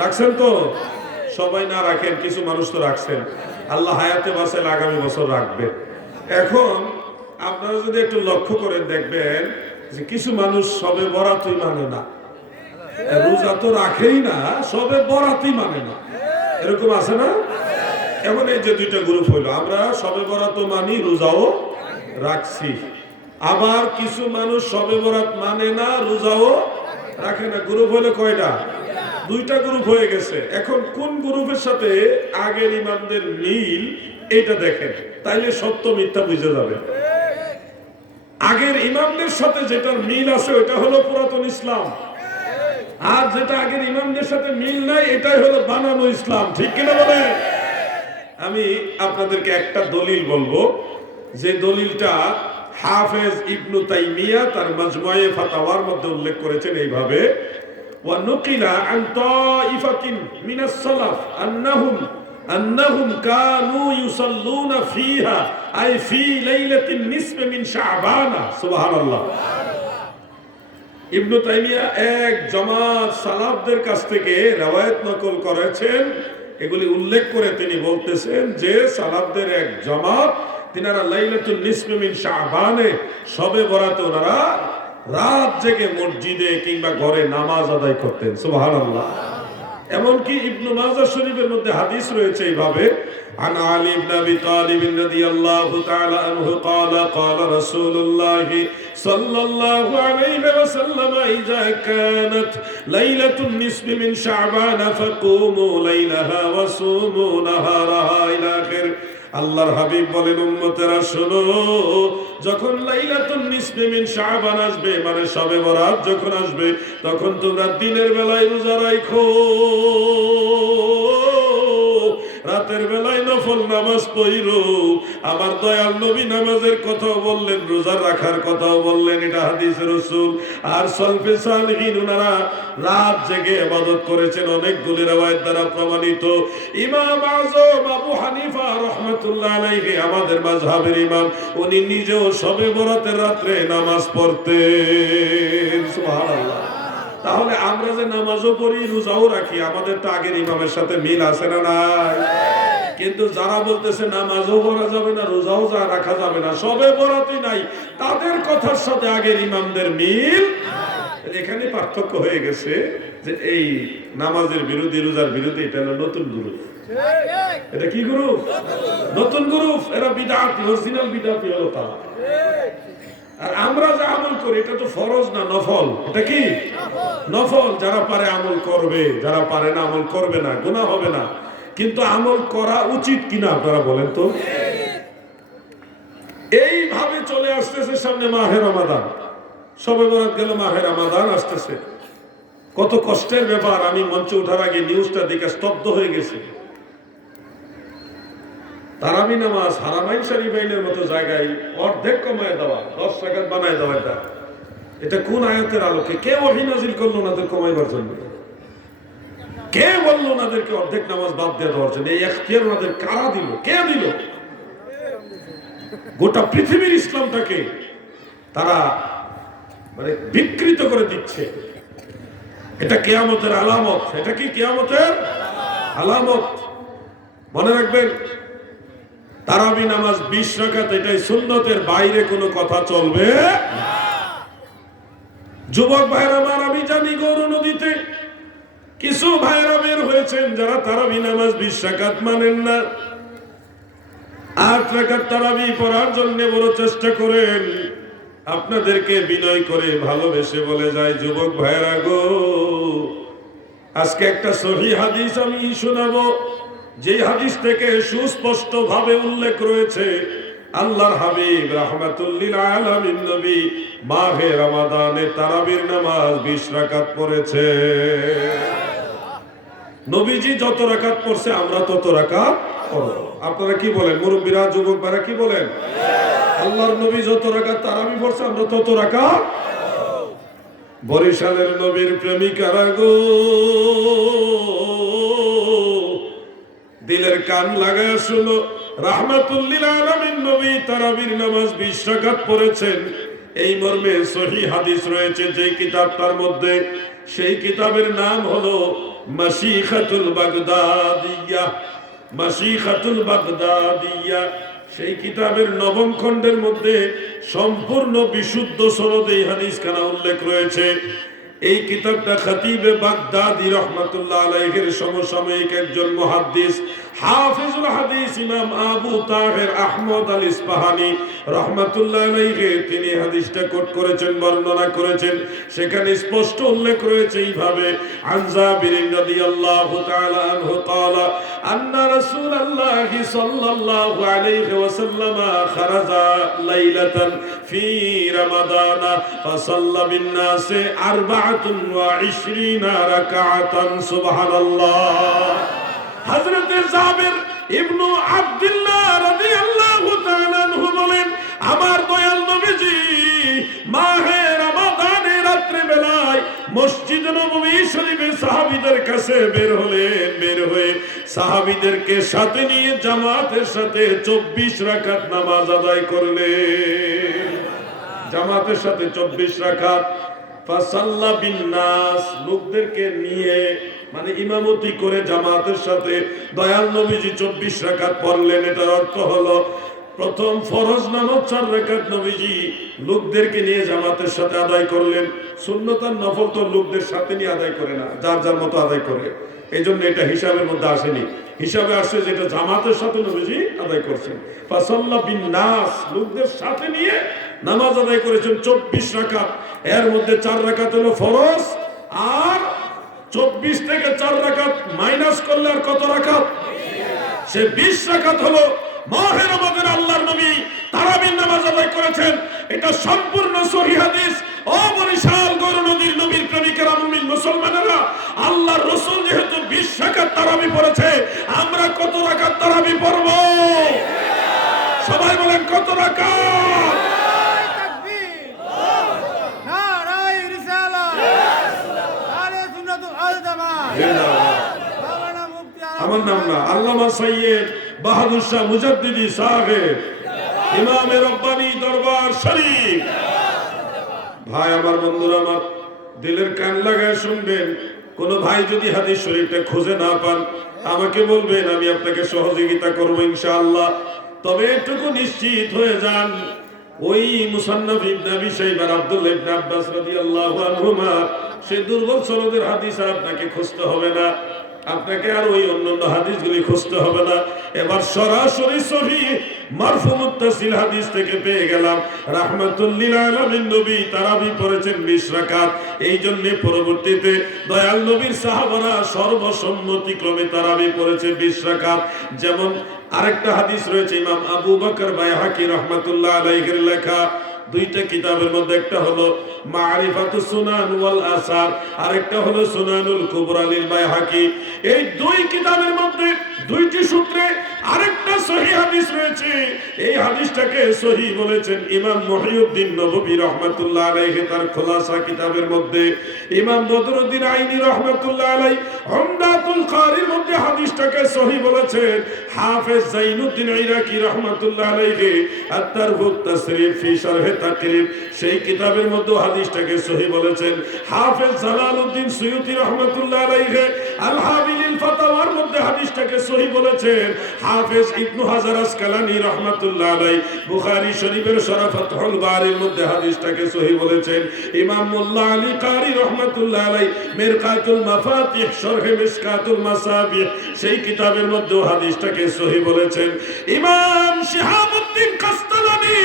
রাখছেন তো? সবাই না রাখেন, কিছু মানুষ তো রাখছেন। আল্লাহ হায়াতে বাঁচাইলে আগামী বছর রাখবেন। এখন আপনারা যদি একটু লক্ষ্য করেন দেখবেন যে কিছু মানুষ সবে বরাতই মানে না, রোজা তো রাখেই না, সবে বরাতই মানে না, এরকম আছে না? এমন এই যে দুইটা গ্রুপ হইলো, আমরা সবে বরাত মানি, রোজাও রাখছি। আবার কিছু মানুষ সবে বরাত মানে না, রোজাও রাখে না। গ্রুপ হলো কয়টা? দুইটা গ্রুপ হয়ে গেছে। এখন কোন গ্রুপের সাথে আগের ইমামদের মিল এটা দেখেন, তাইলে সত্য মিথ্যা বুঝে যাবে। আগের ইমামদের সাথে যেটার মিল আছে ওটা হলো পুরাতন ইসলাম, আর যেটা আগের ইমামদের সাথে মিল নাই এটাই হলো বানানো ইসলাম। ঠিক কিনা বলে? আমি আপনাদেরকে একটা দলিল বলবো, যে দলিলটা হাফেজ ইবনু তাইমিয়া তার মাজমুয়ে ফাতাওয়ার মধ্যে উল্লেখ করেছেন এইভাবে, ওয়া নুকিলা আন তাইফাতিন মিনাস সালাফ আন্নাহুম কানু ইউসাল্লুনা ফিহা আই ফি লাইলাতিন নিসফ মিন শাবান। সুবহানাল্লাহ। ইবনু তাইমিয়া এক জামাত সালাফদের কাছ থেকে রওয়ায়াত নকল করেছেন, এগুলি উল্লেখ করে তিনি বলতেছেন যে সালাফদের এক জামাত তিনারা লাইলাতুল নিসফ মিন শাবানে শবে বরাতে ওনারা রাত জেগে মসজিদে কিংবা ঘরে নামাজ আদায় করতেন। সুবহানাল্লাহ। এমনকি ইবনে মাজাহ শরীফের মধ্যে হাদিস রয়েছে এইভাবে, আন আলী ইবনে আবি তালিব রাদিয়াল্লাহু তাআলা আনহু قال قال رسول الله صلى الله عليه وسلم اذا كانت ليله النصف من شعبان فقوموا ليلها وصوموا نهارها الى اخر। আল্লাহর হাবিব বলেন, উম্মতেরা শোনো, যখন লাইলাতুন নিসফ মিন শাবান আসবে, মানে শবে বরাত যখন আসবে, তখন তোমরা দিনের বেলায় রোজা রাখো, রাতের বেলায় নফল নামাজ পড়ো। আমার দয়াল নবী নামাজের কথাও বললেন, রোজা রাখার কথাও বললেন, এটা হাদিসে রাসূল। আর সলফে সালেহিন ওনারা রাত জেগে ইবাদত করেছেন, অনেকগুলি riwayat দ্বারা প্রমাণিত। ইমাম আযম আবু হানিফা রাহমাতুল্লাহ আলাইহি, আমাদের মাযহাবের ইমাম, উনি নিজেও শবে বরাতের রাতে নামাজ পড়তেন। সুবহানাল্লাহ। তাহলে আমরা যে নামাজও পড়ি, রোজাও রাখি, আমাদের তো আগের ইমামের সাথে মিল আছে না নাই? কিন্তু যারা বলতেছে নামাজও পড়া যাবে না, রোজাও রাখা যাবে না, শবে বরাতই নাই, তাদের কথার সাথে আগের ইমামদের মিল। এখানে পার্থক্য হয়ে গেছে যে এই নামাজের বিরোধী, রোজার বিরোধী, এটা হলো নতুন গ্রুপ। এটা কি গ্রুপ? নতুন গ্রুপ। এরা বিদআত, অরিজিনাল বিদআত হলো তারা। আর আমরা যা আমল করি এটা তো ফরজ না, নফল। এটা কি? নফল। যারা পারে আমল করবে, যারা পারে না আমল করবে না, গুনাহ হবে না। কিন্তু আমল করা উচিত কিনা আপনারা বলেন তো? এইভাবে চলে আসতেছে সামনে মাহে রমাদান, শবে বরাত গেল, মাহে রমাদান আসতেছে। কত কষ্টের ব্যাপার। আমি মঞ্চে ওঠার আগে নিউজটা দেখে স্তব্ধ হয়ে গেছে। তারাবি নামাজ হারামাইন শরীফাইনের মতো জায়গায় অর্ধেক কমায় দেওয়া, 10 রাকাত বানায় দেওয়া, এটা কোন আয়াতের আলোকে? কে ওহী নাযিল করলো ওনাদের কমাইবার জন্য? কে বললো ওনাদেরকে অর্ধেক নামাজ বাদ দিয়ে দেওয়ার জন্য? এই এখতিয়ার ওনাদের কারা দিল? কে দিল? গোটা পৃথিবীর ইসলামটাকে তারা মানে বিকৃত করে দিচ্ছে। এটা কিয়ামতের আলামত। এটা কি কিয়ামতের আলামত? মনে রাখবেন, তারাবি নামাজ 20 রাকাত, এটাই সুন্নতের বাইরে কোনো কথা চলবে না। যুবক ভাইরা আমার, আমি জানি গৌর নদীতে কিছু ভাইরা বের হয়েছেন যারা তারাবি নামাজ 20 রাকাত মানেন না। 8 রাকাত তারাবি পড়ার জন্য বড় চেষ্টা করেন। আপনাদেরকে বিনয় করে ভালোবেসে বলে যায়, যুবক ভাইরা গো, আজকে একটা সহিহ হাদিস আমি শোনাবো, যে হাদিস থেকে সুস্পষ্ট ভাবে উল্লেখ রয়েছে আল্লাহর হাবিব রাহমাতুল লিল আলামিন নবী মাহে রমাদানে তারাবির নামাজ 20 রাকাত পড়েছে। নবীজি যত রাকাত পড়ছে আমরা তত রাকাত পড়ব। আপনারা কি বলেন? মুরব্বিরা, যুবক ভাইরা কি বলেন? আল্লাহর নবী যত রাকাত তারাবি পড়ছে আমরা তত রাকাত। বরিশালের নবীর প্রেমিকারা গো, দিলের কান লাগায় শুনো, রাহমাতুল লিল আলামিন নবী তারাবির নামাজ 20 রাকাত পড়েছেন। এই মর্মে সহিহ হাদিস রয়েছে যে কিতাবটার মধ্যে, সেই কিতাবের নাম হলো মাশিখাতুল বাগদাদিয়া। মাশিখাতুল বাগদাদিয়া সেই কিতাবের নবম খণ্ডের মধ্যে সম্পূর্ণ বিশুদ্ধ সনদে এই হাদিসখানা উল্লেখ রয়েছে। এই কিতাবটা খতিবে বাগদাদি রহমাতুল্লাহ আলাইহির সমসাময়িক একজন মুহাদ্দিস হাফিজুল হাদিস ইমাম আবু তাহের আহমদ আল ইসফাহানি রহমাতুল্লাহ আলাইহি তিনি হাদিসটা কোট করেছেন, বর্ণনা করেছেন। সেখানে স্পষ্ট উল্লেখ রয়েছে এইভাবে, আন জাবির রাদিয়াল্লাহু তাআলা আনহু قال أن رسول الله صلى الله عليه وسلم خرج ليلة في رمضان فصلى بالناس 24 ركعة سبحان الله। হযরত জাবির ইবনু আব্দুল্লাহ রাদিয়াল্লাহু তাআলা আনহু বলেন, আমার দয়াল নবীজি মাহে রমাদানের রাত্রি বেলায় মসজিদ নববী শরীফে সাহাবীদের কাছে বের হলেন। বের হয়ে সাহাবীদেরকে সাথে নিয়ে জামাতের সাথে 24 রাকাত নামাজ আদায় করলেন। জামাতের সাথে 24 রাকাত। ফাসাল্লা বিন নাস, লোকদেরকে নিয়ে মানে ইমামতি করে জামাতের সাথে দয়াল নবীজি 24 রাকাত পড়লেন। এটার অর্থ হলো প্রথম ফরজ নামাজ 4 রাকাত নবীজি লোকদেরকে নিয়ে জামাতের সাথে আদায় করলেন। সুন্নত আর নফল তো লোকদের সাথে নিয়ে আদায় করে না, যার যার মতো আদায় করে। এই জন্য এটা হিসাবের মধ্যে আসেনি। হিসাবে আসছে যেটা জামাতের সাথে নবীজি আদায় করছেন। ফাসাল্লা বিন নাস, লোকদের সাথে নিয়ে নামাজ আদায় করেছেন 24 রাকাত। এর মধ্যে 4 রাকাত হলো ফরজ, আর 24 থেকে 4 রাকাত মাইনাস করলে আর কত রাকাত? সে 20 রাকাত হলো মাহে রমাদানে আল্লাহর নবী তারাবির নামাজ আদায় করেছেন। এটা সম্পূর্ণ সহিহ হাদিস। ও বরিশাল গৌর নদীর নবীর প্রেমিকেরা, মুমিন মুসলমানেরা, আল্লাহর রাসূল যেহেতু 20 রাকাত তারাবি পড়েছে, আমরা কত রাকাত তারাবি পড়ব? সবাই বলেন কত রাকাত? আমার নাম না, আল্লামা সৈয়দ বাহাদুর শাহ মুজাদ্দিদি সাহেব, ইমামে রব্বানি দরবার শরীফ। ভাই আমার, বন্ধুরা আমার, দিলের কান লাগায় শুনবেন। কোন ভাই যদি হাদিস শরীফটা খুঁজে না পান আমাকে বলবেন, আমি আপনাকে সহযোগিতা করবো ইনশাআল্লাহ। তবে এটুকু নিশ্চিত হয়ে যান, ওই মুসান্নাফ ইবনে আবি শাইবা আব্দুল্লাহ ইবনে আব্বাস রাদিয়াল্লাহু আনহুমা সেই দুর্বল সনদের হাদিস আর আপনাকে খুঁজতে হবে না, আপনাকে আর ওই অন্যান্য হাদিসগুলি খুঁজতে হবে না। এবার সরাসরি সহিহ মারফু মুত্তাসিল হাদিস থেকে পেয়ে গেলাম রাহমাতুল লিল আলামিন নবী তারাবি পড়েছেন 20 রাকাত। এই জন্য পরবর্তীতে দয়াল নবীর সাহাবারা সর্বসম্মতিক্রমে তারাবি পড়েছে 20 রাকাত। যেমন আরেকটা হাদিস রয়েছে ইমাম আবু বকর বাইহাকি রাহমাতুল্লাহ আলাইহির লেখা দুইটা কিতাবের মধ্যে, একটা হলো মারিফাতুস সুনান ওয়াল আসার, আরেকটা হলো সুনানুল কুবরা লিল বাইহাকি। এই দুই কিতাবের মধ্যে দুইটি সূত্রে আরেকটা সহিহ হাদিস রয়েছে। এই হাদিসটাকে সহিহ বলেছেন ইমাম মুহিউদ্দিন নববী রাহমাতুল্লাহ আলাইহি তার খুলাসা কিতাবের মধ্যে। ইমাম বদরুদ্দিন আইনি রাহমাতুল্লাহ আলাইহি উমদাতুল কারির মধ্যে হাদিসটাকে সহিহ বলেছেন। হাফেজ জাইনুদ্দিন ইরাকি রাহমাতুল্লাহ আলাইহি আত-তারহুত তাসরিফ ফি শারহ তাকরিব সেই কিতাবের মধ্যে হাদিসটাকে সহিহ বলেছেন। হাফেজ জালালউদ্দিন সুয়ুতি রাহমাতুল্লাহ আলাইহি আল হাবিলিল ফাতাওয়ার মধ্যে হাদিসটাকে সহিহ বলেছেন। হাফেজ ইবনু হাজার আসকালানী রাহমাতুল্লাহ আলাইহি বুখারী শরীফের শরহ ফাতহুল বারির মধ্যে হাদিসটাকে সহিহ বলেছেন। ইমাম মোল্লা আলী কারি রাহমাতুল্লাহ আলাইহি মিরকাতুল মাফাতিহ শরহ মিশকাতুল মাসাবিহ সেই কিতাবের মধ্যে হাদিসটাকে সহিহ বলেছেন। ইমাম শিহাবউদ্দিন কাস্তালানী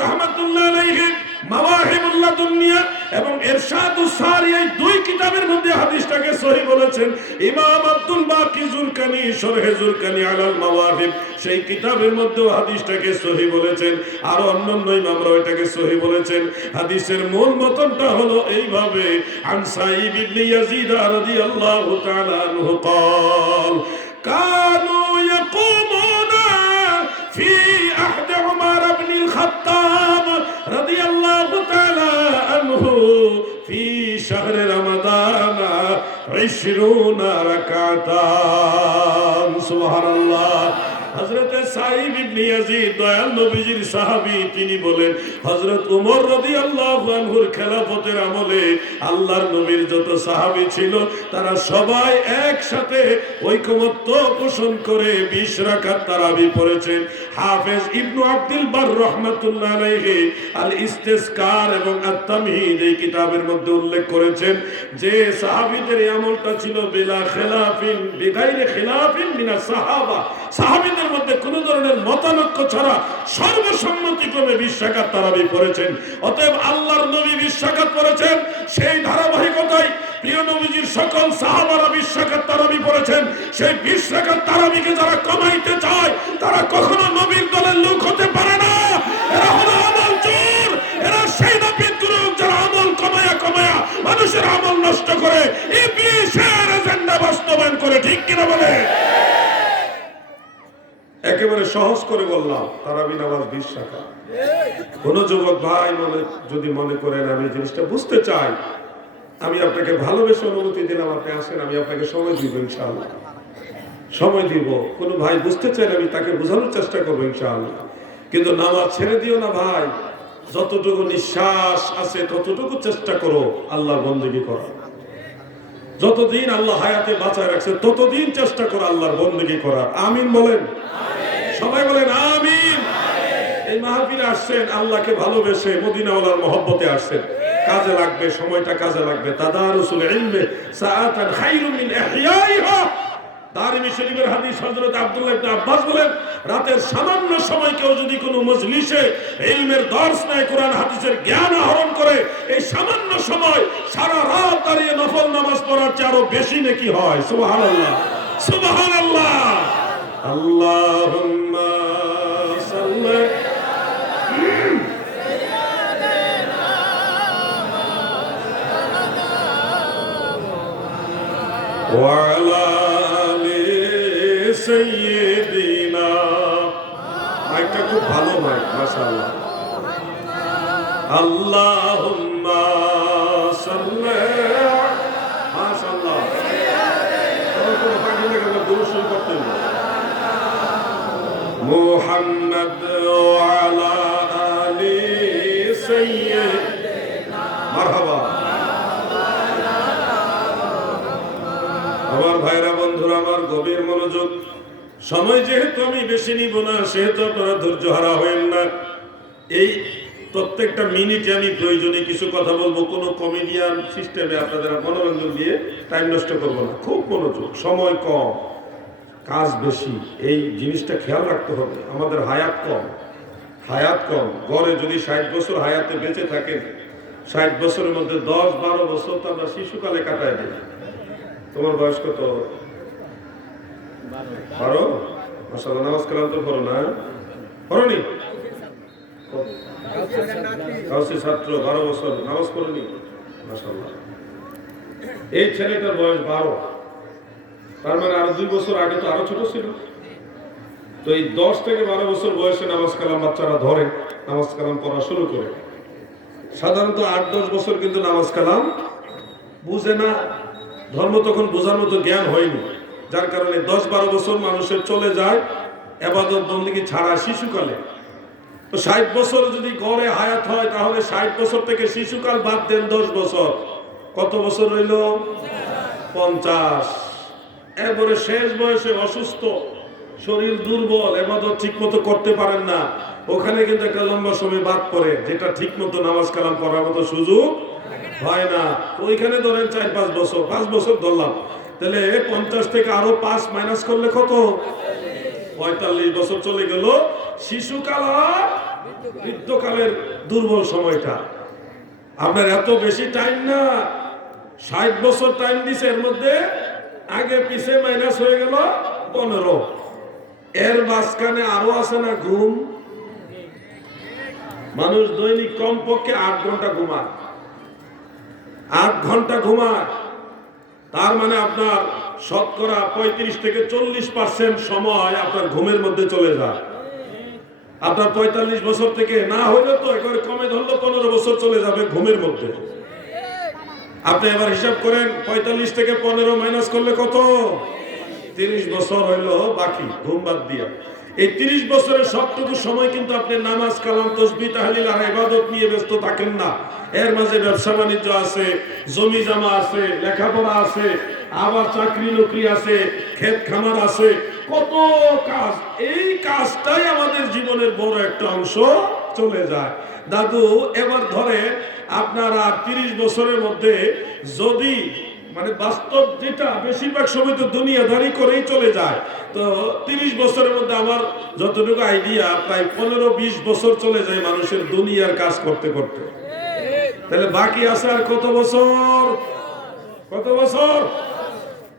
রাহমাতুল্লাহ আলাইহি মাওয়াহিবুল্লাহ দুনিয়া এবং ইরশাদুস সারি এই দুই কিতাবের মধ্যে হাদিসটাকে সহিহ বলেছেন। ইমাম আব্দুল বাকি জুরকানি শরহে জুরকানি আলাল মাওয়াহিব সেই কিতাবের মধ্যে হাদিসটাকে সহিহ বলেছেন। আর অন্যান্য ইমামরা এটাকে সহিহ বলেছেন। হাদিসের মূল মতনটা হলো এইভাবে, আন সাইব ইবনে ইয়াজিদ রাদিয়াল্লাহু তাআলা আনহু قال كانوا يقومون في عهد عمر بن الخطاب رضي الله تعالى عنه في شهر رمضان 20 ركعة سبحان الله হযরতে সাঈদ ইবনে ইয়াজিদ দয়াল নবীজির সাহাবী, তিনি বলেন হযরত ওমর রাদিয়াল্লাহু আনহুর খেলাফতের আমলে আল্লাহর নবীর যত সাহাবী ছিল তারা সবাই একসাথে ঐকমত্য পোষণ করে 20 রাকাত তারাবি পড়েছেন। হাফেজ ইবনু আব্দুল বার রাহমাতুল্লাহ আলাইহি আল ইস্তিসকার এবং আত-তামহিদ এই কিতাবের মধ্যে উল্লেখ করেছেন যে সাহাবীদের এই আমলটা ছিল বিলা খিলাফিন বিগাইরে খিলাফিন মিনাস সাহাবা, সাহাবীদের মধ্যে কোনো ধরনের মতানৈক্য ছাড়া সর্বসম্মতিক্রমে 20 রাকাত তারাবি পড়েছেন। অতএব আল্লাহর নবী 20 রাকাত পড়েছেন, সেই ধারাবাহিকতায় প্রিয় নবীজির সকল সাহাবারা 20 রাকাত তারাবি পড়েছেন। সেই 20 রাকাত তারাবিকে যারা কমাইতে চায় তারা কখনো নবীর দলের লোক হতে পারে না। এরা হলো আমল চোর, এরা সেই নবীর গুরু যারা আমল কমায়া কমায়া মানুষের আমল নষ্ট করে ইবলিসের এজেন্ডা বাস্তবায়ন করে। ঠিক কিনা বলে? একেবারে সহজ করে বললাম, তারাবি নামাজ 20 রাকাত। কোন যুবক ভাই যদি মনে করেন আমি জিনিসটা বুঝতে চাই, আমি আপনাকে ভালোবেসে অনুমতি দিলাম, আপনি আসেন, আমি আপনাকে সময় দিব, ইনশাআল্লাহ সময় দিব। কোন ভাই বুঝতে চাইলে আমি তাকে বোঝানোর চেষ্টা করবো, ইনশাআল্লাহ। কিন্তু নামাজ ছেড়ে দিও না ভাই, যতটুকু নিঃশ্বাস আছে ততটুকু চেষ্টা করো আল্লাহর বন্দেগী করার। যতদিন আল্লাহ হায়াতে বাঁচায় রাখছে ততদিন চেষ্টা করো আল্লাহর বন্দেগী করার। আমিন বলেন, সবাই বলেন আমিন। এই মাহফিলে আসছেন আল্লাহকে ভালোবেসে, মদিনাওয়ালার মহব্বতে আসছেন, কাজে লাগবে, সময়টা কাজে লাগবে। তাদারুসুল ইলমি সাআতান খায়রুম মিন ইহইয়াইহা। দারিমি শরীফের হাদিস, হযরত আব্দুল্লাহ ইবনে আব্বাস বলেন, রাতের সামান্য সময় কেউ যদি কোনো মজলিসে ইলমের দর্স নেয়, কোরআন হাদিসের জ্ঞান আহরণ করে, এই সামান্য সময় সারা রাত দাঁড়িয়ে নফল নামাজ পড়ার চেয়ে আরো বেশি নেকি হয়। সুবহানাল্লাহ, সুবহানাল্লাহ। আল্লাহুম্মা সাল্লি ওয়া আলা আলি সাইয়্যিদিনা। মাইকটা খুব ভালো মাইক, মাশাআল্লাহ। আল্লাহুম্মা সাল্লি, মাশাআল্লাহ। মুহাম্মদ ওয়া আলা আলি সাইয়্যিদিনা। মারহাবা। আমার ভাইরা, বন্ধুরা আমার, গভীর মনোযোগ। সময় যেহেতু আমি বেশি নিব না, সেহেতু আপনারা ধৈর্য হারা হবেন না। এই প্রত্যেকটা মিনিটে আমি প্রয়োজনে কিছু কথা বলবো, কোনো কমেডিয়ান সিস্টেমে আপনাদের মনোরঞ্জন দিয়ে টাইম নষ্ট করবো না। খুব মনোযোগ, সময় কম, কাজ বেশি, এই জিনিসটা খেয়াল রাখতে হবে। আমাদের হায়াত কম, হায়াত কম। গড়ে যদি 60 বছর হায়াতে বেঁচে থাকেন, 60 বছরের মধ্যে 10-12 বছর তো আমরা শিশুকালে কাটায় দিই। তোমার বয়স কত? 12। মাশাআল্লাহ। নামাজ কালাম তো পড়ো না? পড়োনি? কাউসি ছাত্র 12 বছর নামাজ পড়োনি? মাশাআল্লাহ। এই ছেলেটার বয়স 12, তার মানে আরো 2 বছর আগে তো আরো ছোট ছিল। তো এই 10 থেকে 12 বছর বয়সে নামাজ কালাম বাচ্চারা ধরে, নামাজ কালাম পড়া শুরু করে। সাধারণত 8-10 বছর কিন্তু নামাজ কালাম বুঝে না, ধর্ম তখন বোঝার মতো জ্ঞান হয়নি, যার কারণে 10-12 বছর মানুষের চলে যায় ইবাদত বন্দেগী ছাড়া শিশুকালে। তো 60 বছর যদি গড়ে হায়াত হয়, তাহলে 60 বছর থেকে শিশুকাল বাদ দেন 10 বছর, কত বছর রইল? 50। এরপরে শেষ বয়সে অসুস্থ, শরীর দুর্বল, ইবাদত ঠিক মতো করতে পারেন না, ওখানে কিন্তু একটা লম্বা সময় বাদ পড়ে, যেটা ঠিক মতো নামাজ কালাম পড়ার মতো সুযোগ হয় না। তো ওইখানে ধরেন 4-5 বছর, 5 বছর ধরলাম, তাহলে 50 থেকে আরো 5 মাইনাস করলে কত? 45 বছর চলে গেল শিশুকাল আর বৃদ্ধকালের দুর্বল সময়টা। আপনার এত বেশি টাইম না, 60 বছর টাইম দিছে, এর মধ্যে আগে পিছে মাইনাস হয়ে গেল 15। এর মাঝখানে আরো আছে না ঘুম। মানুষ দৈনিক কমপক্ষে 8 ঘন্টা ঘুমায়, 8 ঘন্টা ঘুমায়। তার মানে আপনার শতকরা 35 থেকে 40% সময় আপনার ঘুমের মধ্যে চলে যায়। আপনার 45 বছর থেকে না হইলে তো একেবারে কমে ধরলো 15 বছর চলে যাবে ঘুমের মধ্যে। আপনি এবার হিসাব করেন, 45 থেকে 15 মাইনাস করলে কত? 30 বছর হইলো বাকি ঘুম বাদ দিয়া। এই 30 বছরের সবটুকু সময় কিন্তু আপনি নামাজ কালাম তাসবিহ তাহলিল আর ইবাদত নিয়ে ব্যস্ত থাকেন না। এর মাঝে ব্যবসা বাণিজ্য আছে, জমি জমা আছে, লেখাপড়া আছে, আবার চাকরি নকরি আছে, ক্ষেত খামার আছে, কত কাজ। এই কাজটাই আমাদের জীবনের বড় একটা অংশ চলে যায়। দাদু এবার ধরে আপনারা 30 বছরের মধ্যে যদি মানে বাস্তব যেটা বেশিরভাগ সময় তো দুনিয়াদারি করেই চলে যায়, তো 30 বছরের মধ্যে আমার যতটুকু আইডিয়া প্রায় 15-20 বছর চলে যায় মানুষের দুনিয়ার কাজ করতে করতে। তাহলে বাকি আছে আর কত বছর? কত বছর?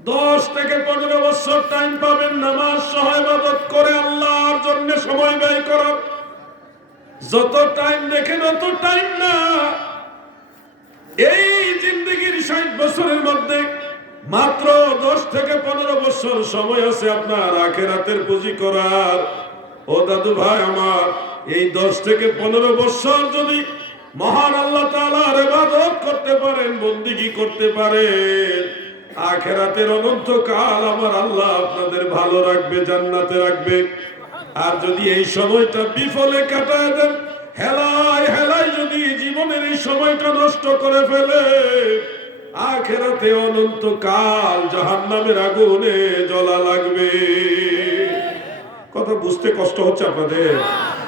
10 থেকে 15 বছর টাইম পাবেন নামাজ সহ ইবাদত করে আল্লাহর জন্য সময় ব্যয় করার। যত টাইম দেখেন অত টাইম না। এই জিন্দেগির 60 বছরের মধ্যে মাত্র 10 থেকে 15 বছর সময় আছে আপনার আখিরাতের পুঁজি করার। ও দাদু ভাই আমার, এই 10 থেকে 15 বছর যদি মহান আল্লাহ তাআলার ইবাদত করতে পারেন, বন্দেগী করতে পারেন, আখিরাতের অনন্তকাল আমার আল্লাহ আপনাদের ভালো রাখবে, জান্নাতে রাখবে। আর যদি এই সময়টা বিফলে কাটায় দেন, হেলায় হেলায় যদি জীবনের এই সময়টা নষ্ট করে ফেলে, আখিরাতে অনন্তকাল জাহান্নামের আগুনে জ্বলা লাগবে। কথা বুঝতে কষ্ট হচ্ছে আপনাদের?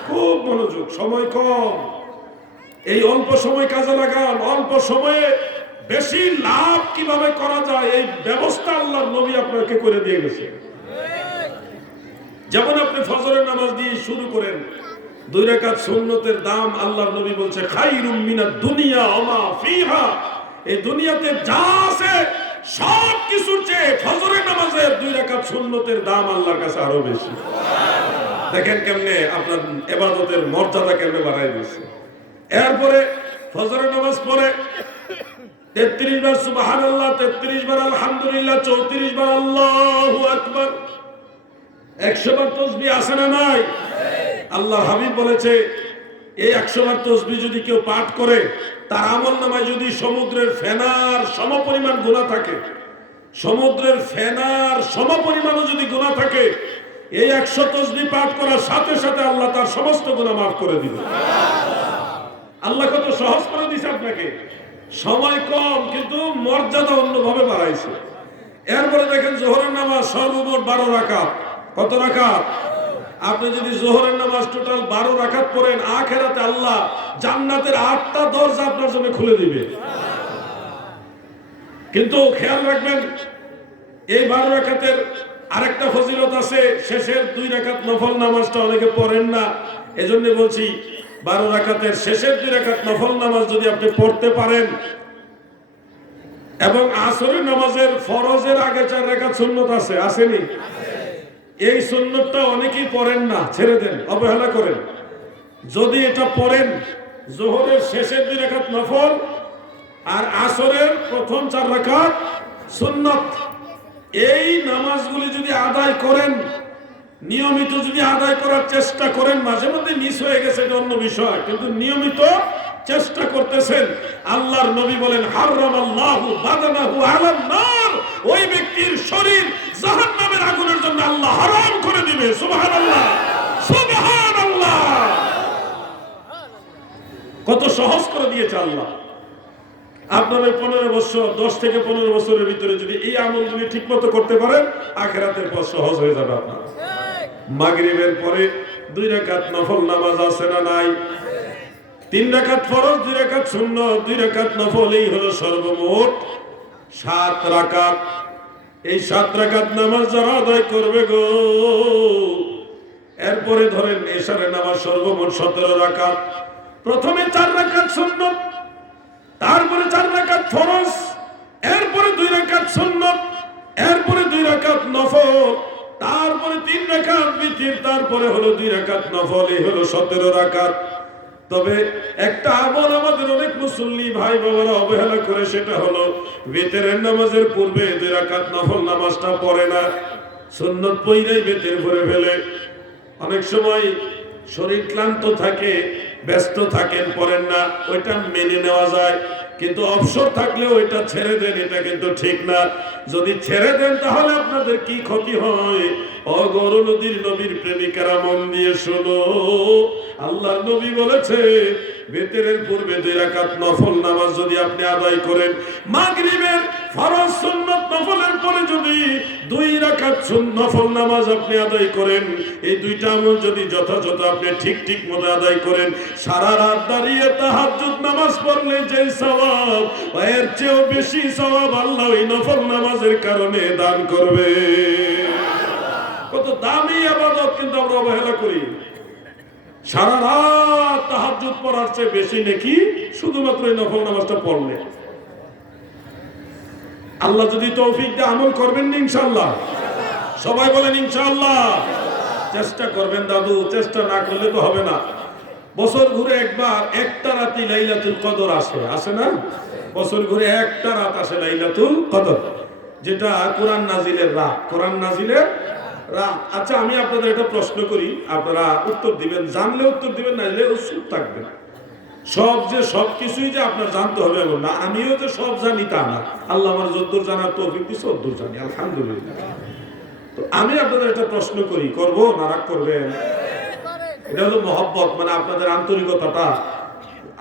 খুব মনোযোগ, সময় কম, এই অল্প সময় কাজে লাগান। অল্প সময়ে বেশি লাভ কিভাবে করা যায় এই ব্যবস্থা আল্লাহর নবী আপনাকে করে দিয়ে গেছে। যেমন আপনি ফজরের নামাজ দিয়ে শুরু করেন, 2 রাকাত সুন্নতের দাম আল্লাহর নবী বলছে খায়রুম মিনাদ দুনিয়া ওয়া মা ফিহা। এই দুনিয়াতে যা আছে সব কিছুর চেয়ে ফজরের নামাজের 2 রাকাত সুন্নতের দাম আল্লাহর কাছে আরো বেশি। দেখেন কেমনে আপনার ইবাদতের মর্যাদা কেমনে বাড়ায় দিয়েছে। এরপরে ফজরের নামাজ পড়ে 33 বার সুবহানাল্লাহ, 33 বার আলহামদুলিল্লাহ, 34 বার আল্লাহু আকবার, 100 বার তাসবিহ আছে না নাই? আল্লাহ হাবিব বলেছে এই 100 বার তাসবিহ যদি কেউ পাঠ করে, তার আমলনামায় যদি সমুদ্রের ফেনার সমপরিমাণ গুনাহ থাকে, সমুদ্রের ফেনার সমপরিমাণও যদি গুনাহ থাকে, এই 100 তাসবিহ পাঠ করার সাথে সাথে আল্লাহ তার সমস্ত গুনাহ মাফ করে দিবে। আল্লাহ কত সহজ করে দিয়েছে আপনাকে। সময় কম কিন্তু মর্যাদা অন্যভাবে বাড়াইছে। এরপরে দেখেন জোহরের নামাজ সর্বমোট 12 রাকাত। কত রাকাত? আপনি যদি জোহরের নামাজ টোটাল 12 রাকাত পড়েন, আখিরাতে আল্লাহ জান্নাতের 8টা দরজা আপনার জন্য খুলে দিবে। কিন্তু খেয়াল রাখবেন এই 12 রাকাতের আরেকটা ফজিলত আছে। শেষের 2 রাকাত নফল নামাজটা অনেকে পড়েন না, এজন্য বলছি 12 রাকাতের শেষের 2 রাকাত নফল নামাজ যদি আপনি পড়তে পারেন, এবং আসরের নামাজের ফরজের আগে 4 রাকাত সুন্নত আছে, আসেনি? এই সুন্নতটা অনেকেই পড়েন না, ছেড়ে দেন, অবহেলা করেন। যদি এটা পড়েন, যোহরের শেষের 2 রাকাত নফল আর আসরের প্রথম 4 রাকাত সুন্নত, এই নামাজগুলি যদি আদায় করেন, নিয়মিত যদি আদায় করার চেষ্টা করেন, মাঝে মধ্যে মিস হয়ে গেছে এটা অন্য বিষয়, কিন্তু নিয়মিত চেষ্টা করতেছেন, আল্লাহর নবী বলেন হারামাল্লাহু বাদানাহু আলান নার, ওই ব্যক্তির শরীর জাহান্নামের আগুনের জন্য আল্লাহ হারাম করে দিবে। সুবহানাল্লাহ, সুবহানাল্লাহ। কত সহজ করে দিয়েছে আল্লাহ। আপনার 15 বছর, 10 থেকে 15 বছরের ভিতরে যদি এই আমলগুলি ঠিকমতো করতে পারেন, আখিরাতের পথ সহজ হয়ে যাবে আপনার। মাগরিবের পরে 2 রাকাত নফল নামাজ আছে না নাই? 3 রাকাত ফরজ, 2 রাকাত সুন্নাত, 2 রাকাত নফল, এই হলো সর্বমোট 7 রাকাত। এই 7 রাকাত নামাজ যারা আদায় করবে গো, এরপরে ধরেন এশারের নামাজ সর্বমোট 17 রাকাত। প্রথমে 4 রাকাত সুন্নাত, তারপরে 4 রাকাত ফরজ, এরপরে 2 রাকাত সুন্নাত, এরপরে 2 রাকাত নফল, তারপরে 3 রাকাত বিতির, তারপরে হলো 2 রাকাত নফল, এই হলো 17 রাকাত। তবে একটা আমল আমাদের অনেক মুসল্লি ভাই বাবারা অবহেলা করে, সেটা হলো বিতরের নামাজের পূর্বে 2 রাকাত নফল নামাজটা পড়ে না, সুন্নাত পড়েই বিতর করে ফেলে। অনেক সময় শরীর ক্লান্ত থাকে, ব্যস্ত থাকেন, পড়েন না, ওইটা মেনে নেওয়া যায়। কিন্তু অবসর থাকলেও এটা ছেড়ে দেন, এটা কিন্তু ঠিক না। যদি ছেড়ে দেন তাহলে আপনাদের কি ক্ষতি হয়? অগর নদীর নবীর প্রেমিকারা মন দিয়ে শোনো, আল্লাহর নবী বলেছে বেতেরের পূর্বে 2 রাকাত নফল নামাজ যদি আপনি আদায় করেন, মাগরিবের ফরজ সুন্নাত নফলের পরে যদি 2 রাকাত নফল নামাজ আপনি আদায় করেন, এই দুইটা আমল যদি যথাযথ আপনি ঠিক মতো আদায় করেন, সারা রাত দাঁড়িয়ে তাহাজ্জুদ নামাজ পড়লে যে সওয়াব, এর চেয়েও বেশি সওয়াব আল্লাহ এই নফল নামাজের কারণে দান করবে। কত দামি ইবাদত, কিন্তু আমরা অবহেলা করি। সারা রাত তাহাজ্জুদ পড়ার চেয়ে বেশি নেকি শুধুমাত্র এই নফল নামাজটা পড়লে। আল্লাহ যদি তৌফিক দেয় আমল করবেন না ইনশাআল্লাহ? সবাই বলেন ইনশাআল্লাহ। চেষ্টা করবেন দাদু, চেষ্টা না করলে তো হবে না। বছর ঘুরে একবার একটা রাতে লাইলাতুল কদর আসে না? বছর ঘুরে একটা রাত আসে লাইলাতুল কদর, যেটা কোরআন নাজিলের রাত। কোরআন নাজিলের রাত। আচ্ছা, আমি আপনাদের একটা প্রশ্ন করি, আপনারা উত্তর দিবেন। জানলে উত্তর দিবেন, না জানলে চুপ থাকবেন। সব কিছুই যে আপনার জানতে হবে এমন না। আমিও যে সব জানি তা না। আল্লাহ আমার যদ্দূর জানার তৌফিক দিয়েছে তদ্দূর জানি, আলহামদুলিল্লাহ। তো আমি আপনাদের একটা প্রশ্ন করি, করব না রাগ করবেন? এটা হলো মহব্বত, মানে আপনাদের আন্তরিকতাটা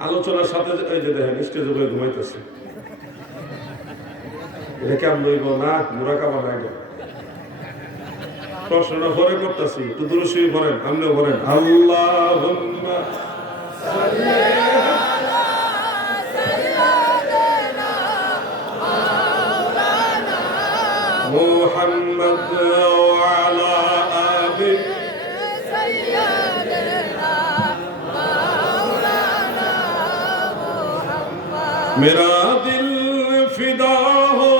আলোচনার সাথে। এই যে দেখেন স্টেজে বয়ে ঘুমাইতেছে, এটা কেমন লইব না মুরাকাবা নাই। প্রশ্নটা পরে করতেছি, একটু দূরে শুয়ে পড়েন, আপনিও পড়েন। আল্লাহুম্মা সাল্লি আলা সাইয়্যিদিনা মাওলানা মুহাম্মদ ওয়া আলা আলি সাইয়্যিদিনা মাওলানা মুহাম্মদ। মেরা দিল ফিদা হো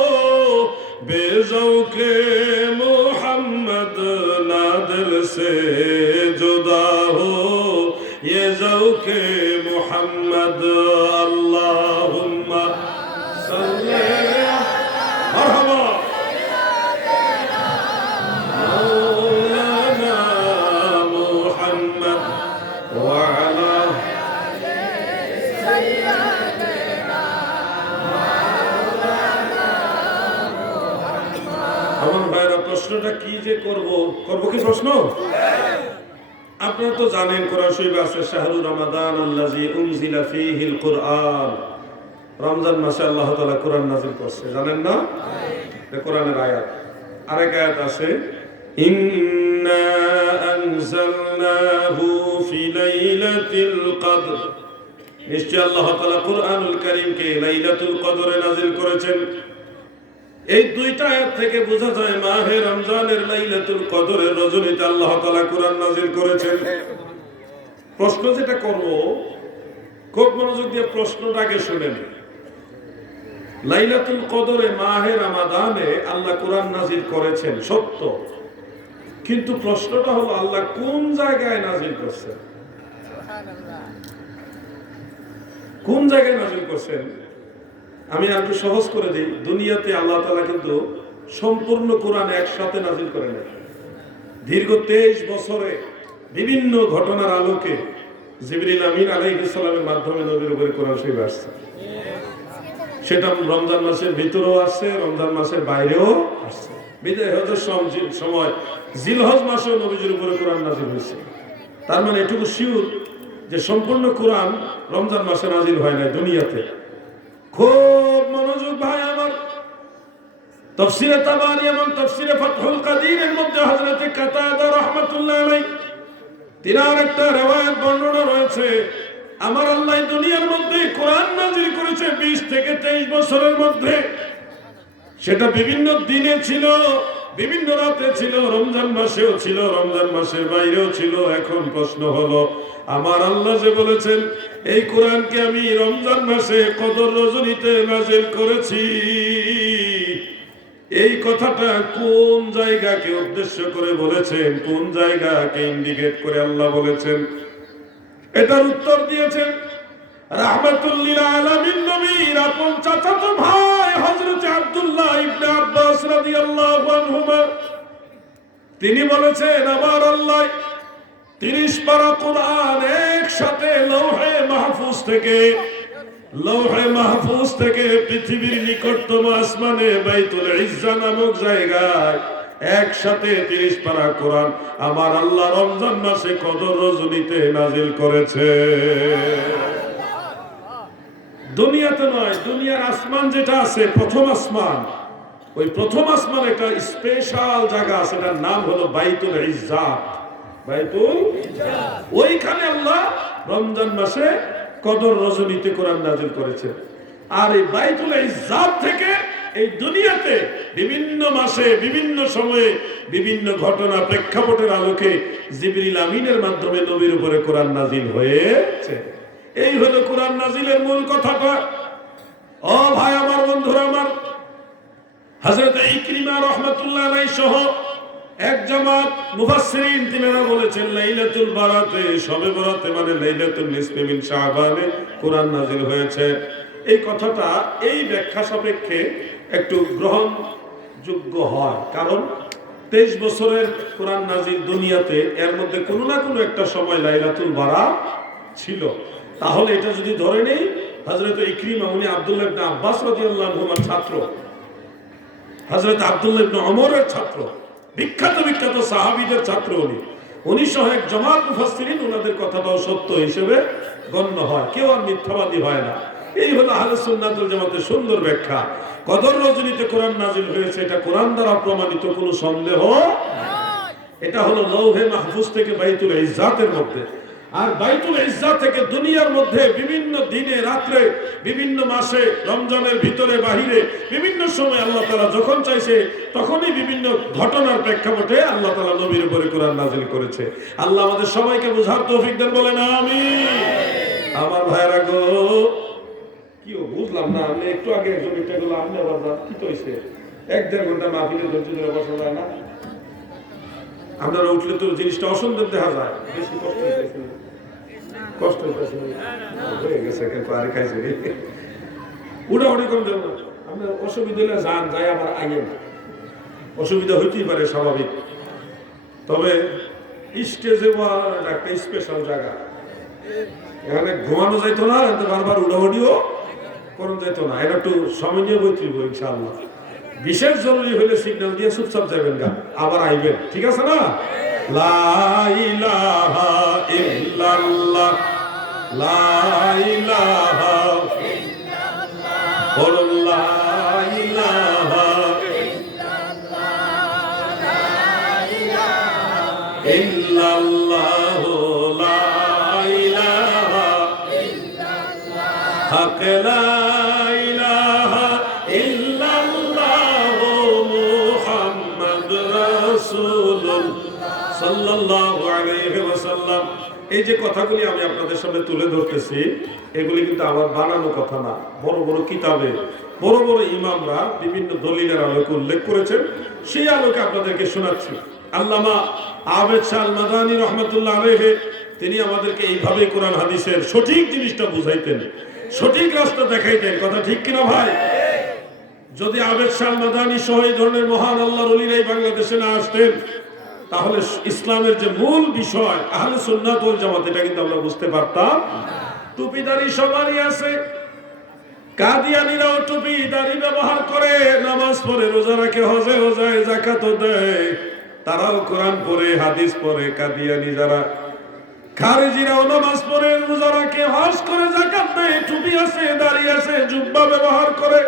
বেজৌকে मोहम्मद ना दिल से जुदा हो ये ज़ौक़े मोहम्मद। अल्लाहुम्मा सल्ली मरहबा मौलाना मुहम्मद व अला सय्यिदिना আমার ভাইরা, প্রশ্নটা কি যে করব কি প্রশ্ন? আপনারা তো জানেন কোরআন শরীফে আছে শাহরুর রমাদান আল্লাযী উনজিলা ফীহিল কুরআন। রমজান মাসে আল্লাহ তাআলা কোরআন নাযিল করছে, জানেন না? এটা কোরআনের আয়াত। আরেক আয়াত আছে ইন্না আনজালনাহু ফি লাইলাতিল কদর। নিশ্চয় আল্লাহ তাআলা কোরআনুল কারীমকে লাইলাতুল কদরে নাযিল করেছেন। এই দুইটা আয়াত থেকে বোঝা যায় মাহে রমজানের লাইলাতুল কদরের রজনীতে আল্লাহ তাআলা কোরআন নাযিল করেছেন। প্রশ্ন যেটা করব, খুব মনোযোগ দিয়ে প্রশ্নটাকে শুনেন। লাইলাতুল কদরে মাহে রমাদানে আল্লাহ কোরআন নাযিল করেছেন সত্য, কিন্তু প্রশ্নটা হলো আল্লাহ কোন জায়গায় নাযিল করছেন? সুবহানাল্লাহ। কোন জায়গায় নাযিল করছেন? আমি একটু সহজ করে দিই। দুনিয়াতে আল্লাহ তাআলা কিন্তু সম্পূর্ণ কোরআন একসাথে নাযিল করেন। দীর্ঘ 23 বছরে বিভিন্ন ঘটনার আলোকে জিবরিল আমিন আলাইহিস সালামের মাধ্যমে নবীর উপরে কোরআন শরীফ আসছে। সেটা রমজান মাসের ভিতরেও আসছে, রমজান মাসের বাইরেও আসছে। বিদায় হজের সময় জিলহজ মাসেও নবীর উপরে কোরআন নাযিল হয়েছে। তার মানে এটুকু শিওর যে সম্পূর্ণ কোরআন রমজান মাসে নাযিল হয় না দুনিয়াতে। খুব মনোযোগ ভাই আমার। তাফসীরে তাবারী এবং তাফসীরে ফাতহুল কাদিরের মধ্যে হযরত কাতাদা রাহমাতুল্লাহ আলাইহি তিনার একটা riwayat বর্ণনা রয়েছে, আমার আল্লাহ দুনিয়ার মধ্যে কোরআন নাযিল করেছে 20 থেকে 23 বছরের মধ্যে। সেটা বিভিন্ন দিনে ছিল, বিভিন্ন রাতে ছিল, রমজান মাসেও ছিল, রমজান মাসের বাইরেও ছিল। এখন প্রশ্ন হলো, আমার আল্লাহ যে বলেছেন এই কোরআনকে আমি রমজান মাসে কদর রজনীতে নাযিল করেছি, এই কথাটা কোন জায়গাকে উদ্দেশ্য করে বলেছেন? কোন জায়গাকে ইন্ডিকেট করে আল্লাহ বলেছেন? এটার উত্তর দিয়েছেন রাহমাতুল লিল আলামিন নবীর আপন চাচাতো ভাই হযরত আব্দুল্লাহ ইবনে আব্বাস রাদিয়াল্লাহু আনহুমা। তিনি বলেছেন আমার আল্লাহ 30 পারা কোরআন একসাথে লৌহে মাহফুজ থেকে লৌহে মাহফুজ থেকে পৃথিবীর নিকটতম আসমানে বাইতুল ইজ্জা নামক জায়গায় একসাথে 30 পারা কোরআন আমার আল্লাহ রমজান মাসে কদর রজনীতে নাজিল করেছে। দুনিয়াতে নয়, দুনিয়ার আসমান যেটা আছে প্রথম আসমান, ওই প্রথম আসমান একটা স্পেশাল জায়গা আছে, এটার নাম হলো বাইতুল ইজ্জাত। বাইতুল ইজ্জাত, ওইখানে আল্লাহ রমজান মাসে কদর রজনীতে কোরআন নাজিল করেছে। আর এই বাইতুল ইজ্জাত থেকে এই দুনিয়াতে বিভিন্ন মাসে বিভিন্ন সময়ে বিভিন্ন ঘটনা প্রেক্ষাপটের আলোকে জিবরিল আমিনের মাধ্যমে নবীর উপরে কোরআন নাজিল হয়েছে। এই হলো কোরআন নাজিলের মূল কথাটা। ও ভাই আমার, বন্ধুরা আমার, হযরত ইকরিমা রাহমাতুল্লাহ আলাইহি সহ এক জামাত মুফাসসিরিন তিনারা বলেছেন লাইলাতুল বারাতে, শবে বরাতে মানে লাইলাতুল নিসফি মিন শাবানে কোরআন নাজিল হয়েছে। এই কথাটা এই ব্যাখ্যা সাপেক্ষে একটু গ্রহণযোগ্য হয়, কারণ 23 বছরের কোরআন নাজিল দুনিয়াতে, এর মধ্যে কোনো না কোনো একটা সময় লাইলাতুল বারাত ছিল। তাহলে এটা যদি ধরে নেই, হযরত ইকরিমা উনি আব্দুল্লাহ ইবনে আব্বাস রাদিয়াল্লাহু আনহুর ছাত্র, হযরত আব্দুল্লাহ ইবনে ওমরের ছাত্র, বিখ্যাত বিখ্যাত সাহাবীদের ছাত্র উনি সহ এক জামাত মুফাসসিরিন, ওনাদের কথাটাও সত্য হিসেবে গণ্য হয়, কেউ আর মিথ্যাবাদী হয় না। এই হলো আহলে সুন্নাত ওয়াল জামাতের সুন্দর ব্যাখ্যা। কদর রজনীতে কোরআন নাজিল হয়েছে, এটা কোরআন দ্বারা প্রমাণিত, কোনো সন্দেহ নাই। এটা হলো লৌহে মাহফুজ থেকে বাইতুল ইজ্জাতের মধ্যে। আর বাইতুল ইজ্জাত থেকে দুনিয়ার মধ্যে বিভিন্ন দিনে রাত্রে বিভিন্ন মাসে রমজানের ভিতরে বাহিরে বিভিন্ন সময় আল্লাহ তাআলা যখন চাইছে তখনই বিভিন্ন ঘটনার প্রেক্ষাপটে আল্লাহ তাআলা নবীর উপরে কোরআন নাজিল করেছে। আল্লাহ আমাদের সবাইকে বুঝার তৌফিক দেন, বলেন আমিন। আমার ভাইরা গো, কি বুঝলাম না, আমি একটু আগে একজন মিটাগুলো আপনি আবার কি কইছে 1-1.5 ঘন্টা মাহফিলে ধৈর্য ধরে বসা যায় না? আপনারা উঠলে তো জিনিসটা অসুন্দর দেখা যায়, বেশি কষ্ট হইতেছে, কষ্ট হইতেছে হয়ে গেছে, কিন্তু আর খাইছে উড়াউড়ি কম দেব না। আপনার অসুবিধা হলে যান, যাই আবার আইয়েন, অসুবিধা হইতেই পারে স্বাভাবিক। তবে স্টেজে একটা স্পেশাল জায়গা, এখানে ঘুমানো যাইতো না, বারবার উড়াউড়িও করুন যাইতো না, এটা একটু সময় নিয়ে বইতেইব ইনশাআল্লাহ। বিশেষ জরুরি হলে সিগন্যাল দিয়ে চুপচাপ যাবেন গা, আবার আইবেন, ঠিক আছে না? লা ইলাহা ইল্লাল্লাহ, লা ইলাহা ইল্লাল্লাহ, লা ইলাহা ইল্লাল্লাহ, লা ইলাহা ইল্লাল্লাহ, হক লা ইলাহা ইল্লাল্লাহ, মুহাম্মদ রাসূলুল্লাহ সাল্লাল্লাহু আলাইহি ওয়াসাল্লাম। এই যে কথাগুলি আমি আপনাদের সামনে তুলে ধরতেছি, এগুলি কিন্তু আমার বানানো কথা না, বড় বড় কিতাবে বড় বড় ইমামরা বিভিন্ন দলিলের আলোকে উল্লেখ করেছেন, সেই আলোকে আপনাদেরকে শোনাচ্ছি। আল্লামা আবেদ শাহ আল মাদানী রহমাতুল্লাহ আলাইহি তিনি আমাদেরকে এইভাবে কোরআন হাদিসের সঠিক জিনিসটা বুঝাইতেন, সঠিক রাস্তা দেখাইতেন। কথা ঠিক কিনা ভাই? যদি আবেদ শাহ আল মাদানী সহ এই ধরনের মহান আল্লাহর ওলিরা এই বাংলাদেশে না আসতেন, তাহলে ইসলামের যে মূল বিষয় আহলে সুন্নাত ওয়াল জামাত, এটা কিন্তু আমরা বুঝতে পারতাম। টুপিদারি সবারই আছে, কাদিয়ানীরাও টুপি দাড়ি ব্যবহার করে, নামাজ পড়ে, রোজা রাখে, হজে যায়, যাকাতও দেয়, তারাও কোরআন পড়ে, হাদিস পড়ে। কাদিয়ানী যারা, খারেজিরাও নামাজ পড়ে, রোজা রাখে, হজ করে, যাকাত দেয়, টুপি আছে, দাড়ি আছে, জুব্বা ব্যবহার করে।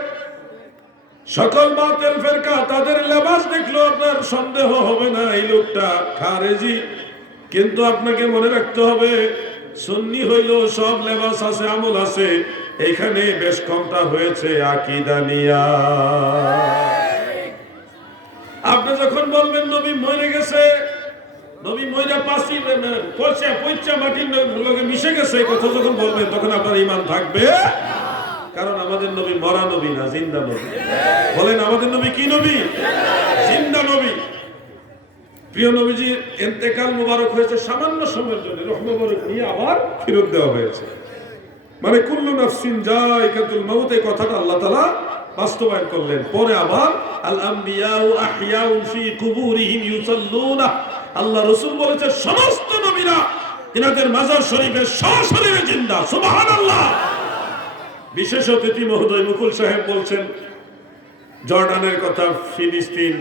সকল বাতিল ফিরকা তাদের লেবাস দেখলো আপনার সন্দেহ হবে না এই লোকটা খারেজি। কিন্তু আপনাকে মনে রাখতে হবে, সুন্নি হইলো সব লেবাস আছে, আমল আছে, এখানে বেশ কমটা হয়েছে আকীদা নিয়া। আপনি যখন বলবেন নবী মরে গেছে, নবী মইরা পাসি পয়সা মাটির লগে মিশে গেছে, কথা যখন বলবেন তখন আপনার ঈমান থাকবে, কারণ আমাদের নবী মরা নবী না, জিন্দা নবী। বলেন আমাদের নবী কি নবী? জিন্দা নবী। প্রিয় নবীজির ইন্তেকাল মুবারক হয়েছে সামান্য সময়ের জন্য, রূহ মুবারক নিয়ে আবার ফেরত দেওয়া হয়েছে। মানে কুল্লু নাফসিন যায়কাতুল মাউত, এই কথাটা আল্লাহ তাআলা বাস্তবায়ন করলেন। পরে আবার আল আমবিয়াউ আহইয়াউ ফি কুবুরিহিম ইউসাল্লুনা, আল্লাহ রাসূল বলেছে সমস্ত নবীরা তিনাদের মাজার শরীফে সশরীরে জিন্দা। সুবহানাল্লাহ। বিশেষ অতিথি মহোদয় মুকুল সাহেব বলছেন, জর্ডানের কথা, ফিলিস্তিন,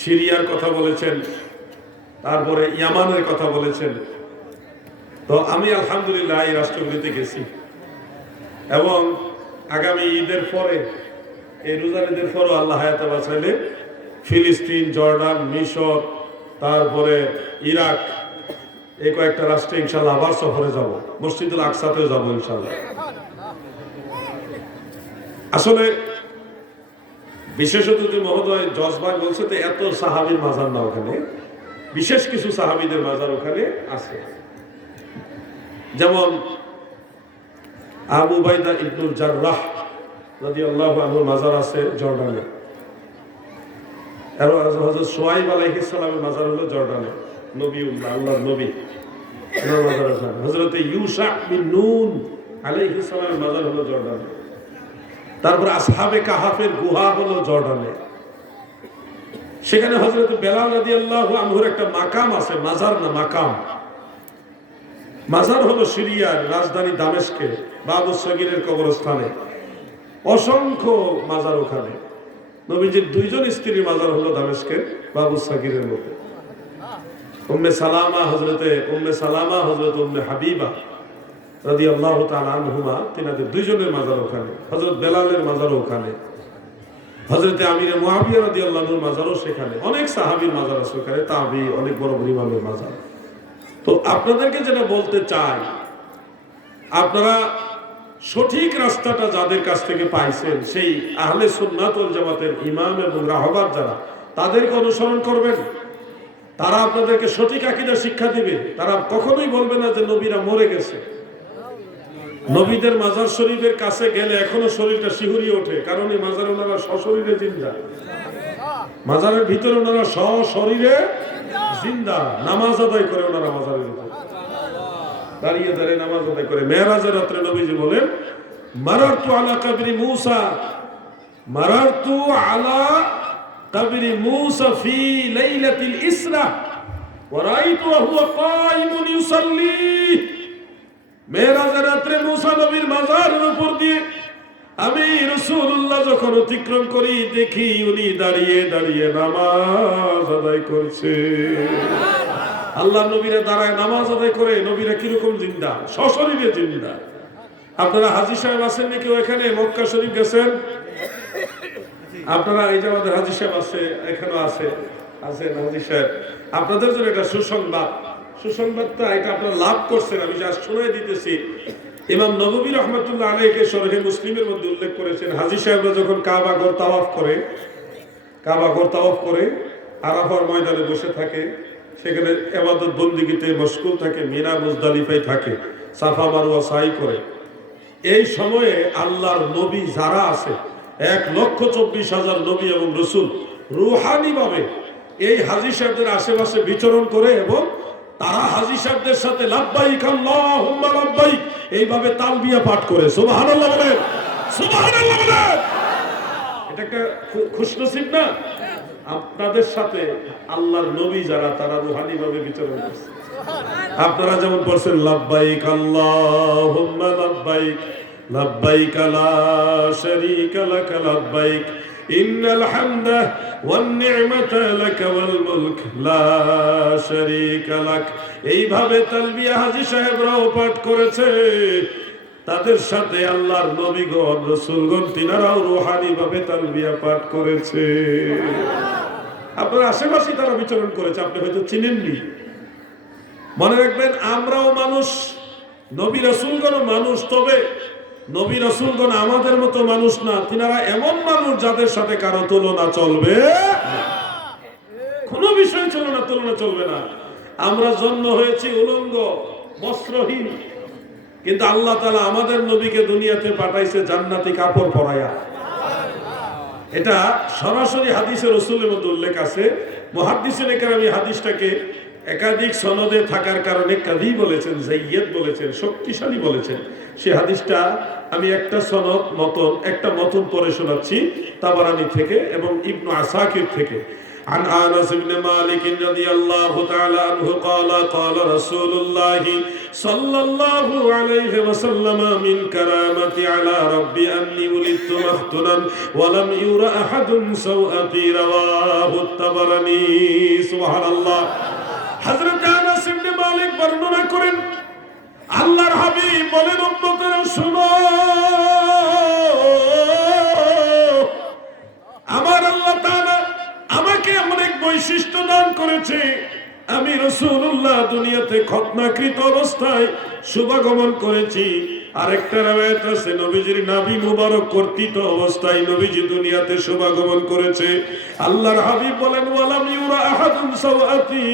সিরিয়ার কথা বলেছেন, তারপরে ইয়ামানের কথা বলেছেন। তো আমি আলহামদুলিল্লাহ এই রাষ্ট্রগুলিতে গেছি এবং আগামী ঈদের পরে, এই রোজার ঈদের পরও আল্লাহ হায়াতে বাঁচাইলে ফিলিস্তিন, জর্ডান, মিশর, তারপরে ইরাক, এই কয়েকটা রাষ্ট্রে ইনশাল্লাহ আবার সফরে যাব, মসজিদুল আকসাতেও যাব ইনশাল্লাহ। আসলে বিশেষ অতিথি মহোদয় জজবাই বলছে তো এত সাহাবীর মাজার না ওখানে, বিশেষ কিছু সাহাবীদের মাজার ওখানে আছে। যেমন আবু উবাইদা ইবনুল জাররাহ রাদিয়াল্লাহু আনহুর মাজার আছে জর্ডানে। আর হযরত শুআইব আলাইহিস সালামের মাজার হলো জর্ডানে, নবীউল্লাহ, আল্লাহর নবী, ওনার মাজার আছে। হযরত ইউশা বিন নুন আলাইহিস সালামের মাজার হলো জর্ডানে। তারপর আসহাবে কাহাফের গুহা হলো জর্ডানে। সেখানে হযরত বেলাল রাদিয়াল্লাহু আনহুর একটা মাকাম আছে, মাজার না মাকাম। মাজার হলো সিরিয়ার রাজধানী দামেস্কে বাবু সগীরের কবরস্থানে। অসংখ্য মাজার ওখানে। নবীজির দুইজন স্ত্রীর মাজার হলো দামেস্কের বাবু সগীরের মধ্যে। উম্মে সালামা হযরতে উম্মে হাবিবা রাদিয়াল্লাহু তাআলা আনহুমা, তিনাদের দুইজনের মাজার ওখানে। হযরত বেলালের মাজারও ওখানে। হযরতে আমিরে মুআবিয়া রাদিয়াল্লাহু আনহুর মাজারও সেখানে। অনেক সাহাবীর মাজার আছে ওখানে, তাবী, অনেক বড় বড় ইমামের মাজার। তো আপনাদেরকে যেটা বলতে চাই, আপনারা সঠিক রাস্তাটা যাদের কাছ থেকে পাইছেন, সেই আহলে সুন্নাত ওয়াল জামাতের ইমাম এবং রাহবার যারা, তাদেরকে অনুসরণ করবেন। তারা আপনাদেরকে সঠিক আকীদা শিক্ষা দিবে। তারা কখনোই বলবে না যে নবীরা মরে গেছে। নবীদের মাজার শরীফের কাছে গেলে এখনো শরীরটা শিহরিয়ে ওঠে, কারণ এই মাজারে ওনারা সশরীরে জিন্দা। মাজারের ভিতরে ওনারা সশরীরে জিন্দা, নামাজ আদায় করে ওনারা মাজারের ভিতরে দাঁড়িয়ে দাঁড়িয়ে নামাজ আদায় করে। মেরাজের রাত্রে নবীজি বলেন, মারারতু আলা কবরি মূসা, মারারতু আলা কবরি মূসা ফি লাইলাতিল ইসরা ওয়া রাআইতু ওয়া হুয়া কায়িমুন ইউসাল্লি। মেরাজের রাত্রে মূসা নবীর মাজারের উপর দিয়ে আমি রাসূলুল্লাহ যখন অতিক্রম করি, দেখি উনি দাঁড়িয়ে দাঁড়িয়ে নামাজ আদায় করছে। আল্লাহ নবীরা দাঁড়ায় নামাজ আদায় করে। নবীরা কিরকম জিন্দা, সশরীরে জিন্দা। আপনারা হাজী সাহেব আছেন নাকি এখানে? মক্কা শরীফ গেছেন আপনারা? এই যে আমাদের হাজী সাহেব আছে, এখানেও আছেন হাজী সাহেব। আপনাদের জন্য এটা সুসংবাদটা এটা আপনারা লাভ করছেন। আমি যা শুনে দিতেছি, ইমাম নববী রহমাতুল্লাহ আলাইহি শরহে মুসলিমের মধ্যে উল্লেখ করেছেন, হাজী সাহেবরা যখন কাবা ঘর তাওয়াফ করে আরাফার ময়দানে বসে থাকে, সেখানে ইবাদত বন্দেগীতে মশগুল থাকে, মিনা মুজদালিফায় থাকে, সাফা মারওয়া সাই করে। এই সময়ে আল্লাহর নবী যারা আছে, 1,24,000 নবী এবং রাসূল রূহানি ভাবে এই হাজী সাহেবদের আশেপাশে বিচরণ করে এবং তারা হাজী সাহেবদের সাথে লাব্বাইক আল্লাহুম্মা লাব্বাইক এইভাবে তালবিয়া পাঠ করে। সুবহানাল্লাহ বলেন, সুবহানাল্লাহ বলেন। এটা একটা খুশনসিব না? আপনাদের সাথে আল্লাহর নবী যারা, তারা রূহানি ভাবে বিচরণ করছে। আপনারা যেমন পড়ছেন লাব্বাইক আল্লাহুম্মা লাব্বাইক, লাব্বাইক লা শারীকা লাক লাব্বাইক, ইন্নাল হামদা ওয়ান নি'মাতা লাক ওয়াল মুলক লা শারীকা লাক। এইভাবে তালবিয়া হাজী সাহেবরাও পাঠ করেছে। তাদের সাথে আল্লাহর নবীগণ, রাসূলগণ, তিনারাও রূহানি ভাবে তালবিয়া পাঠ করেছে। আপনার আশেপাশে তারা বিচরণ করেছে, আপনি হয়তো চিনেননি। মনে রাখবেন, আমরাও মানুষ, নবী রাসূলগণও মানুষ। তবে নবী রাসূলগণ আমাদের মতো মানুষ না। তিনারা এমন মানুষ যাদের সাথে কারো তুলনা চলবে না। কোনো বিষয় তুলনা চলবে না। আমরা জন্ম হয়েছি উলঙ্গ, বস্ত্রহীন, কিন্তু আল্লাহ তাআলা আমাদের নবীকে দুনিয়াতে পাঠাইছে জান্নাতি কাপড় পরাইয়া। এটা সরাসরি হাদিসে রাসূলের মধ্যে উল্লেখ আছে। মুহাদ্দিসিনে কেরাম এই হাদিসটাকে একাধিক সনদে থাকার কারণে কাযী বলেছেন, যায়্যিদ বলেছেন, শক্তিশালী বলেছেন। সেই হাদিসটা আমি একটা মতন পড়ে শোনাচ্ছি তাবারানী থেকে এবং ইবনু আসাকির থেকে। عن أنس بن مالك رضي الله تعالى عنه قال قال رسول الله صلى الله عليه وسلم من كرامتي على ربي أني ولدت مختنا ولم ير أحد سوءتي رواه الطبراني سبحان الله হযরত আনাস ইবনে মালিক বর্ণনা করেন আল্লাহর হাবিব বলেন উম্মতেরা শুনো আমার আল্লাহ তাআলা আমাকে অনেক বৈশিষ্ট্য দান করেছে আমি রাসূলুল্লাহ দুনিয়াতে খতনাকৃত অবস্থায় শুভাগমন করেছি আরেকটা রওয়ায়াত আছে নবীজির নাভি মুবারক কর্তিত অবস্থায় নবীজি দুনিয়াতে শুভাগমন করেছে আল্লাহর হাবিব বলেন ওয়ালাম ইউরা আহাদুন সাওয়াতি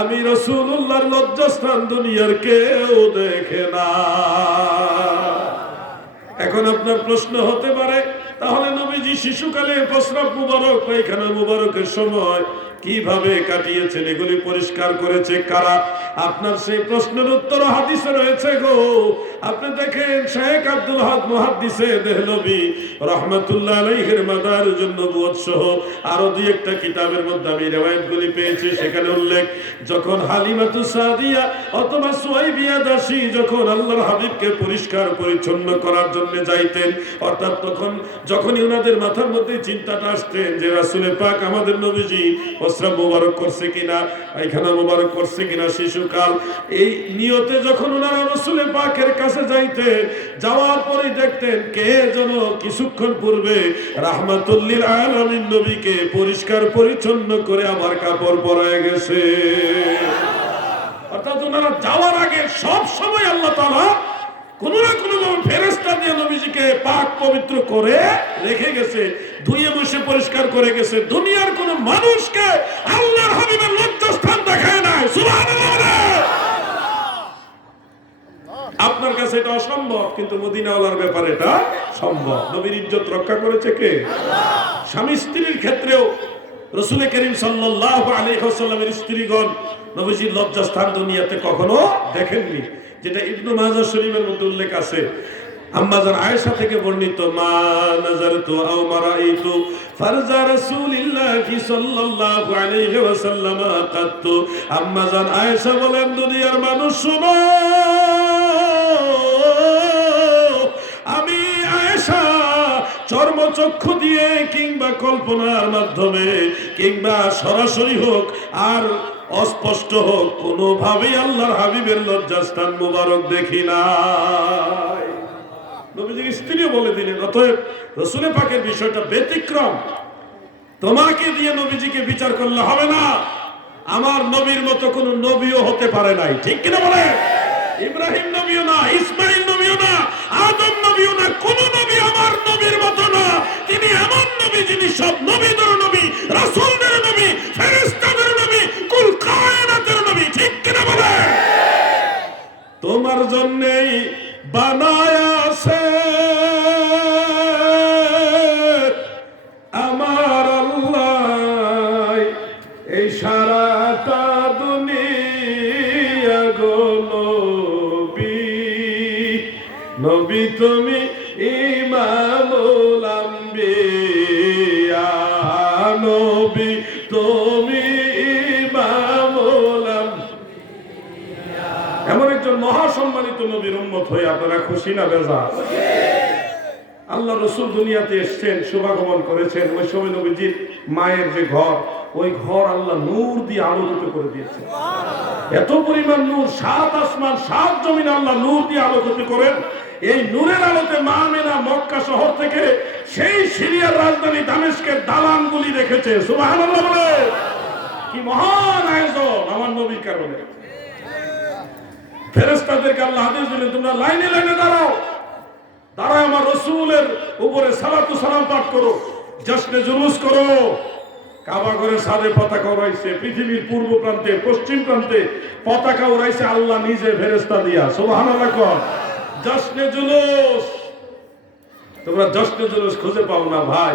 আমি রাসূলুল্লাহর লজ্জাস্থান দুনিয়ার কেউ দেখে না এখন আপনার প্রশ্ন হতে পারে তাহলে নবীজি শিশুকালে প্রস্রাব মুবারক পায়খানা মুবারকের সময় কিভাবে কাটিয়েছেন এগুলি পরিষ্কার করেছে কারা আপনার সেই প্রশ্নের উত্তর হাদিসে রয়েছে গো আপনি দেখেন শেখ আব্দুল হক মুহাদ্দিসে দেহলভী রাহমাতুল্লাহ আলাইহির মাদারিজুন নবুয়ত সহ আরো দুই একটা কিতাবের মধ্যে আমি রিওয়ায়াতগুলি পেয়েছি সেখানে উল্লেখ যখন হালিমাতুস সাদিয়া অথবা সুহাইবিয়া দাসী যখন আল্লাহর হাবিবকে পরিষ্কার পরিচ্ছন্ন করার জন্য যাইতেন অর্থাৎ তখন যখনই ওনাদের মাথার মধ্যে চিন্তাটা আসতেন যে রাসূল পাক আমাদের নবীজি প্রস্রাব মুবারক করছে কিনা পায়খানা মুবারক করছে কিনা শিশুকাল এই নিয়তে যখন ওনারা রাসূল পাকের কাছে যাইতেন যাওয়ার পরে দেখতেন কে যেন কিছুক্ষণ পূর্বে রাহমাতুল লিল আলামিন নবীকে পরিষ্কার পরিচ্ছন্ন করে আমার কাপড় পরায় গেছে অর্থাৎ ওনারা যাওয়ার আগে সব সময় আল্লাহ তাআলা কোন না কোন ফেরেশতা দিয়ে নবীজিকে পাক পবিত্র করে রেখে গেছে ধুয়ে মুছে পরিষ্কার করে গেছে দুনিয়ার কোন মানুষকে আল্লাহর হাবিবের লজ্জাস্থান দেখায় নাই সুবহানাল্লাহ আপনার কাছে এটা অসম্ভব কিন্তু মদিনাওয়ালার ব্যাপারে এটা সম্ভব নবীর ইজ্জত রক্ষা করেছে কে আল্লাহ স্বামী স্ত্রীর ক্ষেত্রেও রাসূল করিম সাল্লাল্লাহু আলাইহি ওয়াসাল্লামের স্ত্রীগণ নবীজির লজ্জাস্থান দুনিয়াতে কখনো দেখেননি যেটা ইবনে মাজাহ শরীফের মধ্যে উল্লেখ আছে আম্মা জান আয়েশা থেকে বর্ণিত মা নাযারতু আও মারাইতু ফারজা রাসূলিল্লাহি সাল্লাল্লাহু আলাইহি ওয়াসাল্লাম কাত্তু আম্মা জান আয়েশা বলেন দুনিয়ার মানুষ শুনো আমি আয়েশা চর্মচক্ষু দিয়ে কিংবা কল্পনার মাধ্যমে কিংবা সরাসরি হোক আর অস্পষ্ট হোক কোনোভাবেই আল্লাহর হাবিবের লজ্জাস্থান মুবারক দেখি নাই নবীজির স্ত্রীও বলে দিলেন অতএব রাসূল পাকের বিষয়টা ব্যতিক্রম তোমাকে দিয়ে নবীজিকে বিচার করলে হবে না আমার নবীর মতো কোন নবীও হতে পারে নাই ঠিক কিনা বলে ইব্রাহিম নবীও না ইসমাইল নবীও না আদম নবীও না কোন নবী আমার নবীর মতো না তিনি এমন নবী যিনি সব নবীদের নবী রাসূলদের নবী ফেরেশতাদের নবী কুল কায়নাতের নবী ঠিক কিনা বলে তোমার জন্যই বানায়া আছে আমার আল্লাহ এই সারাটা দুনিয়া গো নবী তুমি ইমামুল আম্বিয়া নবী তুমি ইমামুল আম্বিয়া এমন একজন মহাসম্মানিত নবীর উম্মত হয়ে আপনারা খুশি না বেজার আল্লাহ রাসূল দুনিয়াতে এসেছেন শুভাগমন করেছেন ওই সময় নবীজির মায়ের যে ঘর ওই ঘর আল্লাহ নূর দিয়ে আলোকিত করে দিয়েছেন এত পরিমাণ নূর সাত আসমান সাত জমিন আল্লাহ নূর দিয়ে আলোকিত করেন এই নূরের আলোতে মা আমেনা মক্কা শহর থেকে সেই সিরিয়ার রাজধানী দামেস্কের দালানগুলি দেখেছে সুবহানাল্লাহ বলে কি মহান আয়োজন আমার নবীর কারণে ফেরেশতাদেরকে আল্লাহ আদেশ দিলেন তোমরা লাইনে লাইনে দাঁড়াও দাঁড়ায় আমার রাসূলের উপরে সালাতু সালাম পাঠ করো জশ্নে জুলুস করো কাবা ঘরে সাদে পতাকা উড়াইছে পৃথিবীর পূর্ব প্রান্তে পশ্চিম প্রান্তে পতাকা উড়াইছে আল্লাহ নিজে ফেরেশতা দিয়া সুবহানাল্লাহ কর জশ্নে জুলুস তোমরা জশ্নে জুলুস খুঁজে পাও না ভাই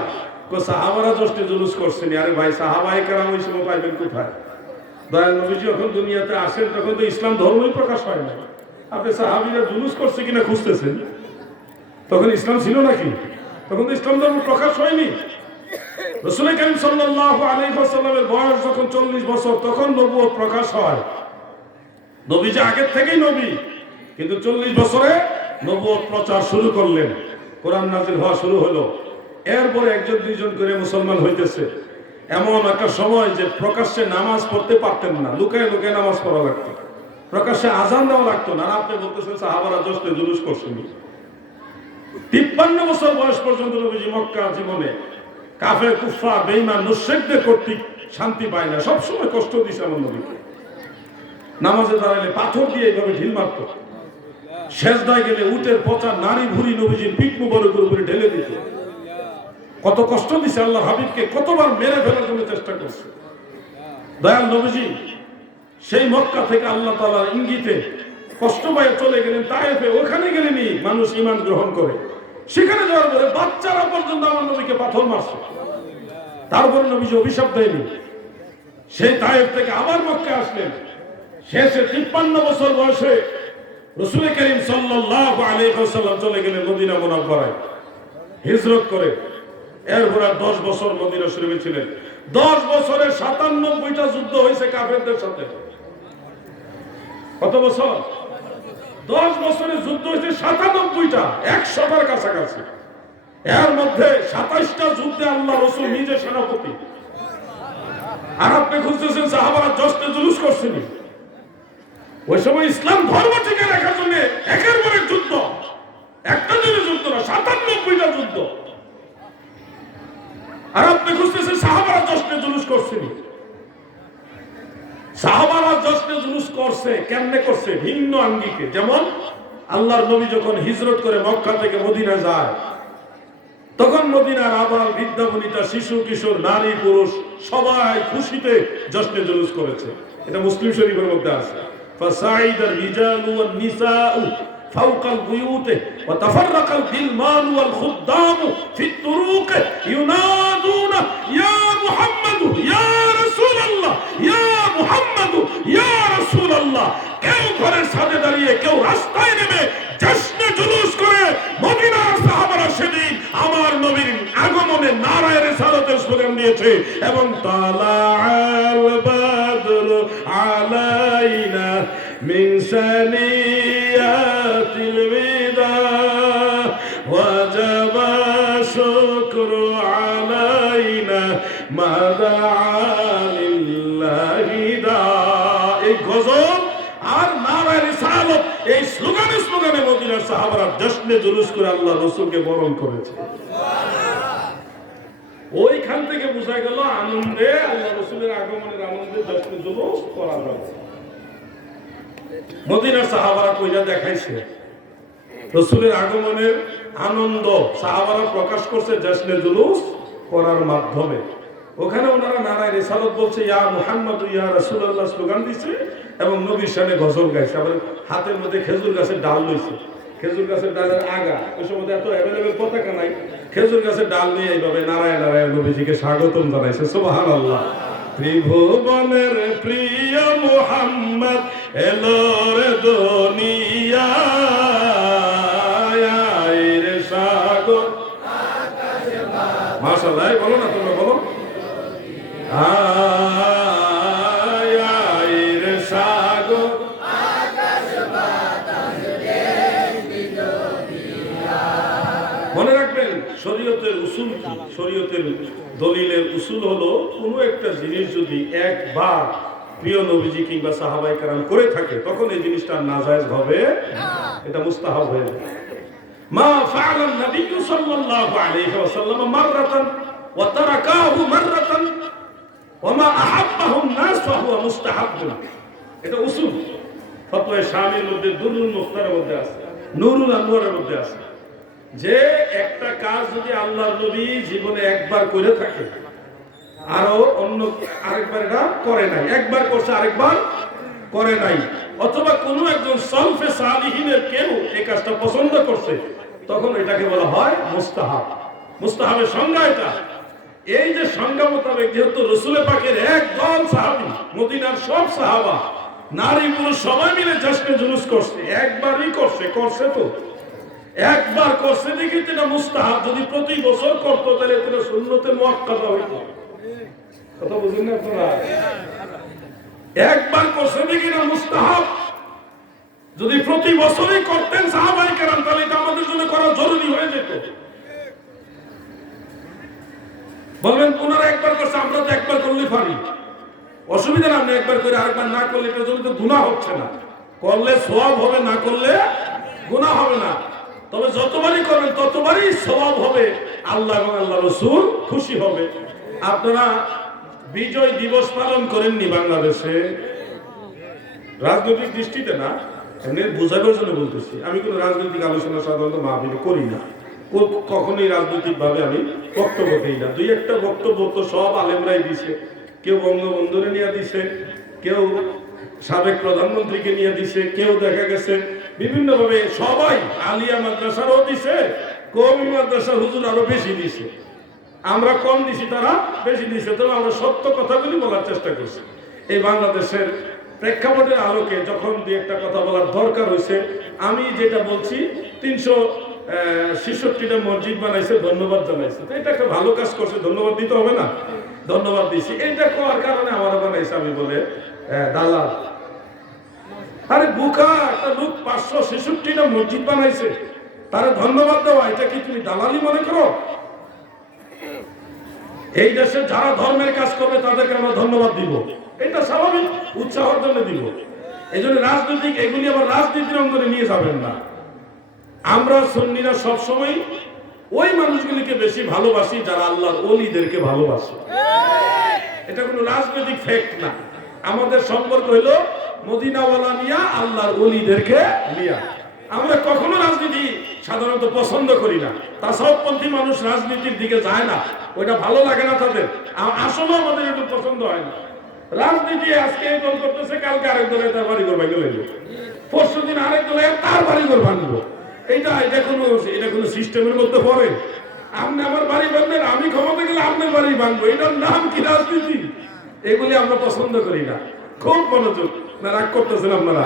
কো সাহাবারা জশ্নে জুলুস করছেন আরে ভাই সাহাবায়ে কেরাম ওই সময় পাইবেন কোথায় দয়াল নবীজি যখন দুনিয়াতে আসেন তখন তো ইসলাম ধর্মই প্রকাশ হয় না আপনি সাহাবীরা জুলুস করছে কিনা খুঁজতেছেন তখন ইসলাম ছিল নাকি তখন তো ইসলাম ধর্ম প্রকাশ হয়নি রাসূল করিম সাল্লাল্লাহু আলাইহি ওয়াসাল্লামের বয়স যখন 40 বছর, তখন নবুয়ত প্রকাশ হয়। নবী যে আগের থেকেই নবী, কিন্তু 40 বছরে নবুয়ত প্রচার শুরু করলেন, কোরআন নাযিল হওয়া শুরু হলো। এরপরে একজন দুইজন করে মুসলমান হইতেছে। এমন একটা সময় যে প্রকাশ্যে নামাজ পড়তে পারতেন না, লুকায় লুকায় নামাজ পড়া লাগতো, প্রকাশ্যে আজান দেওয়া লাগতো না। আর আপনি বলতেছেন সাহাবারা জশ্নে জুলুস করছেন। 53 বছর বয়স পর্যন্ত নবীজি মক্কা জীবনে কাফের কুফার বেঈমান মুশরিকদের কর্তৃক শান্তি পায় না, সবসময় কষ্ট দিয়েছে আমার নবীকে। নামাজে দাঁড়ালে পাথর দিয়ে এইভাবে ঢিল মারত, সেজদায় গেলে উটের পচা নারী ভুরি নবীজির পিঠ মুবারকের উপরে ঢেলে দিত। কত কষ্ট দিছে আল্লাহ হাবিবকে, কতবার মেরে ফেলার জন্য চেষ্টা করছে। দয়াল নবীজি সেই মক্কা থেকে আল্লাহ তাআলার ইঙ্গিতে কষ্ট পায়ে চলে গেলেন তায়েফে। ওখানে গেলেনি মানুষ ঈমান গ্রহণ করে, সেখানে যাওয়ার পরে বাচ্চারা পর্যন্ত আমার নবীকে পাথর মারছে। তারপরে নবীজি অভিশাপ দেয়নি, সেই তায়েফ থেকে আবার মক্কা আসলেন। শেষে 53 বছর বয়সে রাসূল করিম সাল্লাল্লাহু আলাইহি ওয়াসাল্লাম চলে গেলেন মদিনা মুনাওয়ারায় হিজরত করে। এরপর 10 বছর মদিনা শরীফে ছিলেন। 10 বছরে 97টা যুদ্ধ হয়েছে কাফেরদের সাথে। কত বছর? 10 বছরে যুদ্ধ হয়েছে 97টা, 100টার কাছাকাছি। এর মধ্যে 27টা যুদ্ধে আল্লাহ রাসূল নিজে সেনাপতি। আর আপনি খুঁজতেছেন সাহাবারা জশ্নে জুলুস করছেন। ওই সময় ইসলাম ধর্ম টিকে রাখার জন্য একের পর এক যুদ্ধ, একটা দিনে যুদ্ধ না, 97টা যুদ্ধ। আর আপনি খুঁজতেছেন সাহাবারা জশ্নে জুলুস করছেন। সাহাবারা জশ্নে জুলুস করছে, কেমনে করছে? ভিন্ন আঙ্গিকে। যেমন আল্লাহর নবী যখন হিজরত করে মক্কা থেকে মদিনা যায়, তখন মদিনার আবাল বৃদ্ধা বনিতা, শিশু কিশোর, নারী পুরুষ সবাই খুশিতে জশ্নে জুলুস করেছে। এটা মুসলিম শরীফের মধ্যে আছে। فصعد الرجال والنساء فوق البيوت وتفرق الغلمان والخدام في الطرق ينادون يا محمد يا رسول الله يا محمد يا رسول الله। কেউ ঘরের ছাদে দাঁড়িয়ে, কেউ রাস্তায় নেমে জশ্নে জুলুস করে মদিনার সাহাবারা সেদিন আমার নবীর আগমনে নারায়ে রিসালাতের স্লোগান দিয়েছে। এবং তালাআল বাদর আলাইনা মিন সানিয়াতিল বিদা ওয়াজাবা শুকরু আলাইনা মাদা লিল্লাহি দা। এই গজল আর নারায়ে রিসালাত, এই স্লোগানে স্লোগানে মদিনার সাহাবারা জশ্নে জুলুস করে আল্লাহ রাসূলকে বরণ করেছে। ওইখান থেকে বোঝা গেল আনন্দে, আল্লাহ রাসূলের আগমনের আনন্দে জশ্নে জুলুস করা যাবে। মদিনার সাহাবারা কইরা দেখাইছে রাসূলের আগমনের আনন্দ, সাহাবারা প্রকাশ করছে জশ্নে জুলুস করার মাধ্যমে। ওখানে ওনারা নারায়ে রিসালাত বলছে, ইয়া মুহাম্মদ ইয়া রাসূলুল্লাহ স্লোগান দিছে এবং নবীর শানে গজল গাইছে। আবার হাতের মধ্যে খেজুর গাছের ডাল লইছে, খেজুর গাছের ডালের আগা, ওই সময় এত অ্যাভেলেবেল পতাকা নাই, খেজুর গাছের ডাল নিয়ে এইভাবে নারায়ে নারায়ে নবীজিকে স্বাগতম জানাইছে। সুবহানাল্লাহ। ত্রিভুবনের প্রিয় মুহাম্মদ এলো রে দুনিয়ায় রে সাগর। মাশাআল্লাহ, বলো না তোমরা, বলো। মনে রাখবেন শরীয়তের উসুল কি? শরীয়তের দলিলের উসুল হলো কোনো একটা জিনিস যদি একবার প্রিয় নবীজি কিংবা সাহাবায়ে কেরাম করে থাকে, তখন এই জিনিসটা নাজায়েজ হবে, এটা মুস্তাহাব হয়ে যাবে। মা ফাআলান নবী সাল্লাল্লাহু আলাইহি ওয়াসাল্লাম মাররাতান ওয়া তারাকাহু মাররাতান ওয়া মা আহাব্বাহু الناس ফাহুয়া মুস্তাহাব্বুন। এটা উসুল। ফতোয়া শামির মধ্যে, দুরুল মুখতারের মধ্যে আছে, নুরুল আনওয়ারের মধ্যে আছে যে একটা কাজ যদি আল্লাহর নবী জীবনে একবার করে থাকে, আরো অন্য আরেকবার এটা করে নাই, একবার করছে আরেকবার করে নাই, অথবা কোনো একজন সালফে সালিহিনের কেউ এই কাজটা পছন্দ করছে, তখন এটাকে বলা হয় মুস্তাহাব। মুস্তাহাবের সংজ্ঞা এটা। এই যে সংজ্ঞা মোতাবেক যেহেতু রাসূল পাকের একদল সাহাবী, মদিনার সব সাহাবা, নারী পুরুষ সবাই মিলে জশ্নে জুলুস করছে, একবারই করছে তো একবার করছে দেখি এটা মুস্তাহাব, যদি প্রতি বছর করতো তাহলে এটা সুন্নতে মুআক্কাদা হইতো। কথা বুঝেন না আপনারা? একবার করছে দেখি না মুস্তাহাব, যদি প্রতি বছরই করতেন সাহাবায়ে কেরাম তাহলে এটা আমাদের জন্য করা জরুরি হয়ে যেত। বলবেন ওনারা একবার করছে, আমরা তো একবার করলে পারি, অসুবিধা না। আপনি একবার করে আরেকবার না করলে এটার জন্য তো গুনাহ হচ্ছে না। করলে সওয়াব হবে, না করলে গুনাহ হবে না। তবে যতবারই করবেন ততবারই সওয়াব হবে, আল্লাহ এবং আল্লাহ রাসূল খুশি হবে। আপনারা বিজয় দিবস পালন করেননি বাংলাদেশে, রাজনৈতিক দৃষ্টিতে না, এমনি বোঝানোর জন্য বলতেছি। আমি কোনো রাজনৈতিক আলোচনা সাধারণত মাহফিলে করি না, কখনোই রাজনৈতিক ভাবে আমি বক্তব্য দিই না। দুই একটা বক্তব্য তো সব আলেমরাই দিছে, কেউ বঙ্গবন্ধুরে নিয়ে দিছে, কেউ সাবেক প্রধানমন্ত্রীকে নিয়ে দিছে, কেউ দেখা গেছে বিভিন্ন ভাবে, সবাই আলিয়া মাদ্রাসারও দিছে, কওমি মাদ্রাসার হুজুর আরো বেশি দিছে। আমরা কম দিছি, তারা বেশি দিছে। তবে আমরা সত্য কথাগুলি বলার চেষ্টা করছি। এই বাংলাদেশের প্রেক্ষাপটের আলোকে যখন দুই একটা কথা বলার দরকার হয়েছে, আমি যেটা বলছি 366টা মসজিদ বানাইছে, ধন্যবাদ জানাইছে। তো এটা একটা ভালো কাজ করছে, ধন্যবাদ দিতে হবে না? ধন্যবাদ দিছি। এইটা করার কারণে আমার বানাইছে আমি বলে দালাল। আরে বুকা একটা লোক 566টা মসজিদ বানাইছে, তারে ধন্যবাদ দেওয়া এটা কি তুমি দালালি মনে করো? এই দেশে যারা ধর্মের কাজ করবে তাদেরকে আমরা ধন্যবাদ দিব, এটা স্বাভাবিক, উৎসাহের জন্য দিব। এই জন্য রাজনৈতিক এগুলি আবার রাজনীতির অঙ্গনে নিয়ে যাবেন না। আমরা সুন্নিরা সবসময় ওই মানুষগুলিকে বেশি ভালোবাসি যারা আল্লাহর ওলিদেরকে ভালোবাসে। এটা কোনো রাজনৈতিক ফ্যাক্ট না। আমাদের সম্পর্ক হলো মদিনাওয়ালা নিয়া, আল্লাহর ওলিদেরকে নিয়া। আমরা কখনো রাজনীতি সাধারণত পছন্দ করি না। তাসাউফপন্থী মানুষ রাজনীতির দিকে যায় না, ওইটা ভালো লাগে না তাদের। আসলে আমাদের একটু পছন্দ হয় না রাজনীতি। আজকে এই দল করতেছে, কালকে আরেক দলে তার বাড়ি ঘর ভাঙে লাগলো, পরশু দিন আরেক দলে তার বাড়ি ঘর ভাঙলো। এটা কোনো সিস্টেমের মধ্যে পড়ে? আপনি আমার বাড়ি ভাঙবেন, আমি ক্ষমতা গেলে আপনার বাড়ি ভাঙবো, এটার নাম কি রাজনীতি? এগুলি আমরা পছন্দ করি না। খুব মনোযোগ না, রাগ করতেছেন আপনারা?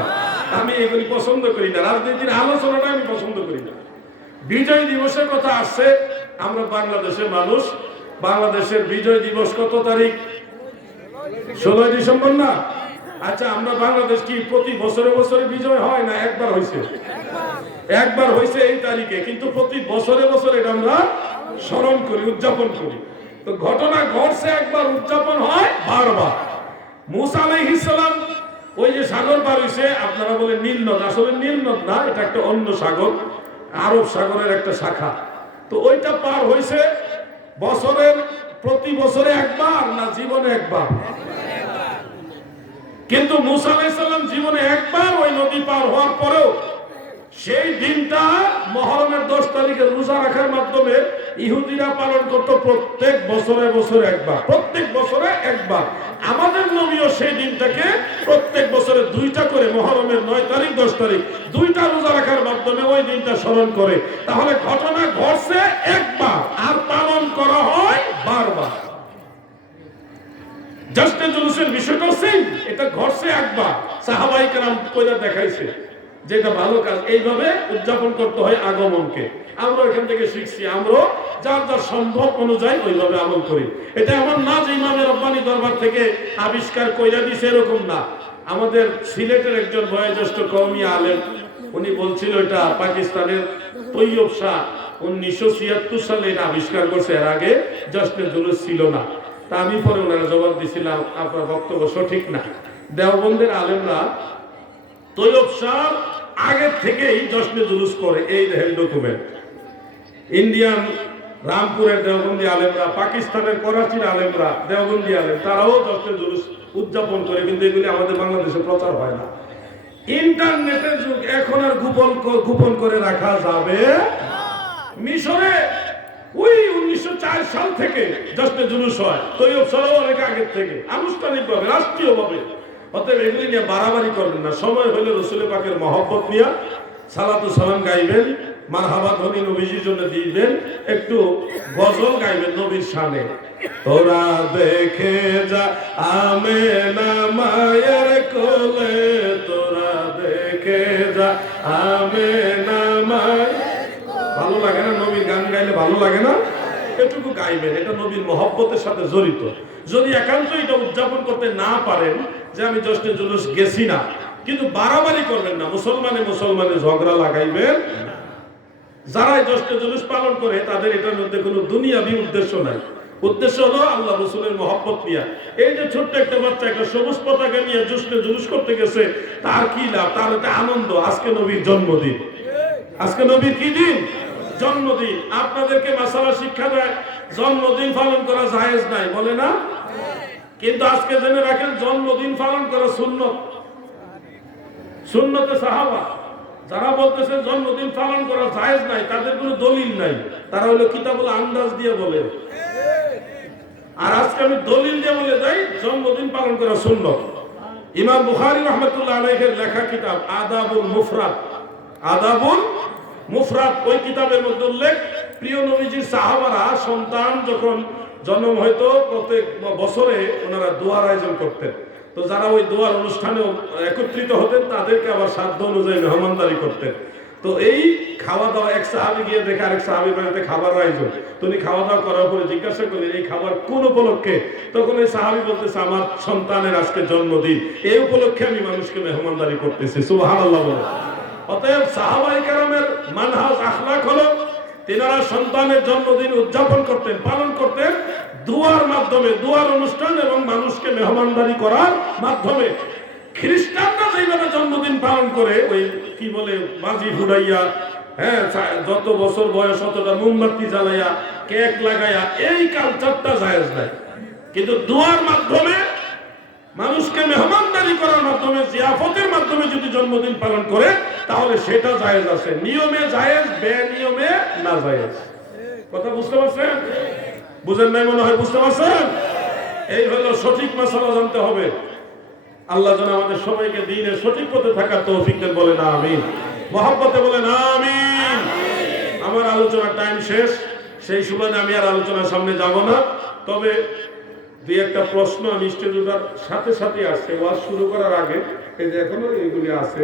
আমি এগুলি পছন্দ করি না, রাজনীতির আলোচনাটা আমি পছন্দ করি না। বিজয় দিবসের কথা আসছে, আমরা বাংলাদেশের মানুষ, বাংলাদেশের বিজয় দিবস কত তারিখ? 16 ডিসেম্বর না? আচ্ছা, আমরা বাংলাদেশ কি প্রতি বছরে বছরে বিজয় হয় না একবার হয়েছে? একবার হয়েছে এই তারিখে, কিন্তু প্রতি বছরে বছরে এটা আমরা স্মরণ করি, উদযাপন করি। তো ঘটনা ঘটছে একবার, উদযাপন হয় বারবার। মুসা আলাইহিস সালাম ওই যে সাগর পার হইছে, আপনারা বলেন নীল নদ, আসলে নীল নদ না, এটা একটা অন্য সাগর, আরব সাগরের একটা শাখা। তো ওইটা পার হইছে বছরের প্রতি বছরে একবার না জীবনে একবার? কিন্তু মুসা আলাইহিস সালাম জীবনে একবার ওই নদী পার হওয়ার পরেও সেই দিনটা মুহররমের 10 তারিখে রোজা রাখার মাধ্যমে ইহুদিরা পালন করত প্রত্যেক বছরে বছরে একবার, প্রত্যেক বছরে একবার। আমাদের নবীও সেই দিনটাকে প্রত্যেক বছরে দুইটা করে, মুহররমের 9 তারিখ 10 তারিখ দুইটা রোজা রাখার মাধ্যমে ওই দিনটা স্মরণ করে। তাহলে ঘটনা ঘটছে একবার আর পালন করা হয় বারবার। জাস্ট জুলুসের বিষয়টা সেম, এটা ঘটছে একবার, সাহাবায়ে কেরাম কইরা দেখাইছে যে এটা ভালো কাজ, এইভাবে উদযাপন করতে হয় আগমনকে। আমরা এখান থেকে শিখছি, আমরা যার যার সম্ভব অনুযায়ী ওইভাবে আমল করি। এটা এমন না যে ইমামে রব্বানি দরবার থেকে আবিষ্কার কইরা দিছে, এরকম না। আমাদের সিলেটের একজন বয়োজ্যেষ্ঠ কওমি আলেম, উনি বলছিল এটা পাকিস্তানের তৈয়ব শাহ 1976 সালে এটা আবিষ্কার করছে, এর আগে জশ্নে জুলুস ছিল না। তা আমি পরে ওনারা জবাব দিছিলাম আপনার বক্তব্য সঠিক না। দেওবন্দের আলেমরা তৈয়ব শাহ আগের থেকেই জশ্নে জুলুস করে, এই দেখেন ডকুমেন্ট। ইন্ডিয়ান রামপুরের দেওবন্দি আলেমরা, পাকিস্তানের করাচির আলেমরা, দেওবন্দি আলেম, তারাও জশ্নে জুলুস উদযাপন করে, কিন্তু এগুলি আমাদের বাংলাদেশে প্রচার হয় না। ইন্টারনেটের যুগ, এখন আর গোপন করে রাখা যাবে। মিশরে ওই 1904 সাল থেকে জশ্নে জুলুস হয়, তৈয়ব শাহও অনেক আগের থেকে আনুষ্ঠানিকভাবে, রাষ্ট্রীয়ভাবে। অতএব এগুলি নিয়ে বাড়াবাড়ি করবেন না। সময় হলে রসুল পাকের মহব্বত নিয়ে সালাতু সালাম গাইবেন, মারহাবা ধ্বনি নবীজির জন্য দিবেন, একটু গজল গাইবেন নবীর শানে। তোরা দেখে যা আমেনা মায়ের কোলে, তোরা দেখে যা আমেনা মায়ের গাইলে ভালো লাগে না? এটুকু গাইবেন, এটা নবীর মহব্বতের সাথে জড়িত। যদি একান্ত এটা উদযাপন করতে না পারেন যে আমি জশ্নে জুলুস গেছি না, কিন্তু বাড়াবাড়ি করবেন না, মুসলমানে মুসলমানে ঝগড়া লাগাইবেন। যারা এই জশ্নে জুলুস পালন করে তাদের এটার মধ্যে কোনো দুনিয়াবি উদ্দেশ্য নাই। উদ্দেশ্য হলো আল্লাহ রসুলের মহব্বত নিয়ে। এই যে ছোট্ট একটা বাচ্চা একটা সবুজ পতাকা নিয়ে জশ্নে জুলুস করতে গেছে, তার কি লাভ? তার একটা আনন্দ। আজকে নবীর জন্মদিন, আজকে নবীর কি দিন? জন্মদিন। আপনাদেরকে মাসালা শিক্ষা দেয় জন্মদিন পালন করা জায়েজ নাই, বলে না? কিন্তু আজকে জেনে রাখেন জন্মদিন পালন করা সুন্নত, সুন্নতে সাহাবা। যারা বলতেছে জন্মদিন পালন করা জায়েজ নাই, তাদের কোনো দলিল নাই। তারা হলো কিতাবুল আন্দাজ দিয়ে বলে। আর আজকে আমি দলিল দিয়ে বলে যাই জন্মদিন পালন করা সুন্নত। ইমাম বুখারী রাহমাতুল্লাহ আলাইহির লেখা কিতাব আদাবুল মুফরাদ, আদাবুল মুফরাদ, ওই কিতাবের মধ্যে উল্লেখ, প্রিয় নবীজির সাহাবারা সন্তান যখন জন্ম হয়তো প্রত্যেক বছরে ওনারা দোয়ার আয়োজন করতেন। তো যারা ওই দোয়ার অনুষ্ঠানে একত্রিত হতেন তাদেরকে আবার সাধ্য অনুযায়ী মেহমানদারি করতেন। তো এই খাওয়া দাওয়া, এক সাহাবী গিয়ে দেখে আরেক সাহাবীর বাড়িতে খাবার আয়োজন। তো উনি খাওয়া দাওয়া করার পরে জিজ্ঞাসা করলেন এই খাবার কোন উপলক্ষে? তখন এই সাহাবী বলতেছে আমার সন্তানের আজকে জন্মদিন, এই উপলক্ষে আমি মানুষকে মেহমানদারি করতেছি। সুবহানাল্লাহ বলে। অতএব সাহাবায়ে কেরামের মানহাজ আখলাক হলো তিনারা সন্তানের জন্মদিন উদযাপন করতেন, পালন করতেন দুয়ার মাধ্যমে, দুয়ার অনুষ্ঠান এবং মানুষকে মেহমানদারি করার মাধ্যমে। খ্রিস্টানরা যেভাবে জন্মদিন পালন করে ওই কি বলে বাজি ফুটাইয়া, হ্যাঁ, যত বছর বয়স অতটা মোমবাতি জ্বালাইয়া কেক লাগাইয়া, এই কালচারটা জায়েজ নাই। কিন্তু দুয়ার মাধ্যমে মানুষকে মেহমানদারি করার মাধ্যমে, জিয়াফতের মাধ্যমে যদি জন্মদিন পালন করে তাহলে সেটা জায়েজ আছে। নিয়মে জায়েজ, বেনিয়মে না জায়েজ। কথা বুঝতে পারছেন? বুঝেন নাই মনে হয়, বুঝতে পারছেন? এই হলো সঠিক মাসালা, জানতে হবে। আল্লাহ যেন আমাদের সবাইকে দ্বীনের সঠিক পথে থাকার তৌফিক দেন, বলে না আমিন। মহব্বতে বলে না আমিন। আমার আলোচনার টাইম শেষ, সেই সুবাদে আমি আর আলোচনার সামনে যাব না। তবে দুই একটা প্রশ্ন আমি স্টেজের সাথে সাথে আসছে ওয়াজ শুরু করার আগে, এই যে এখনো এইগুলি আছে,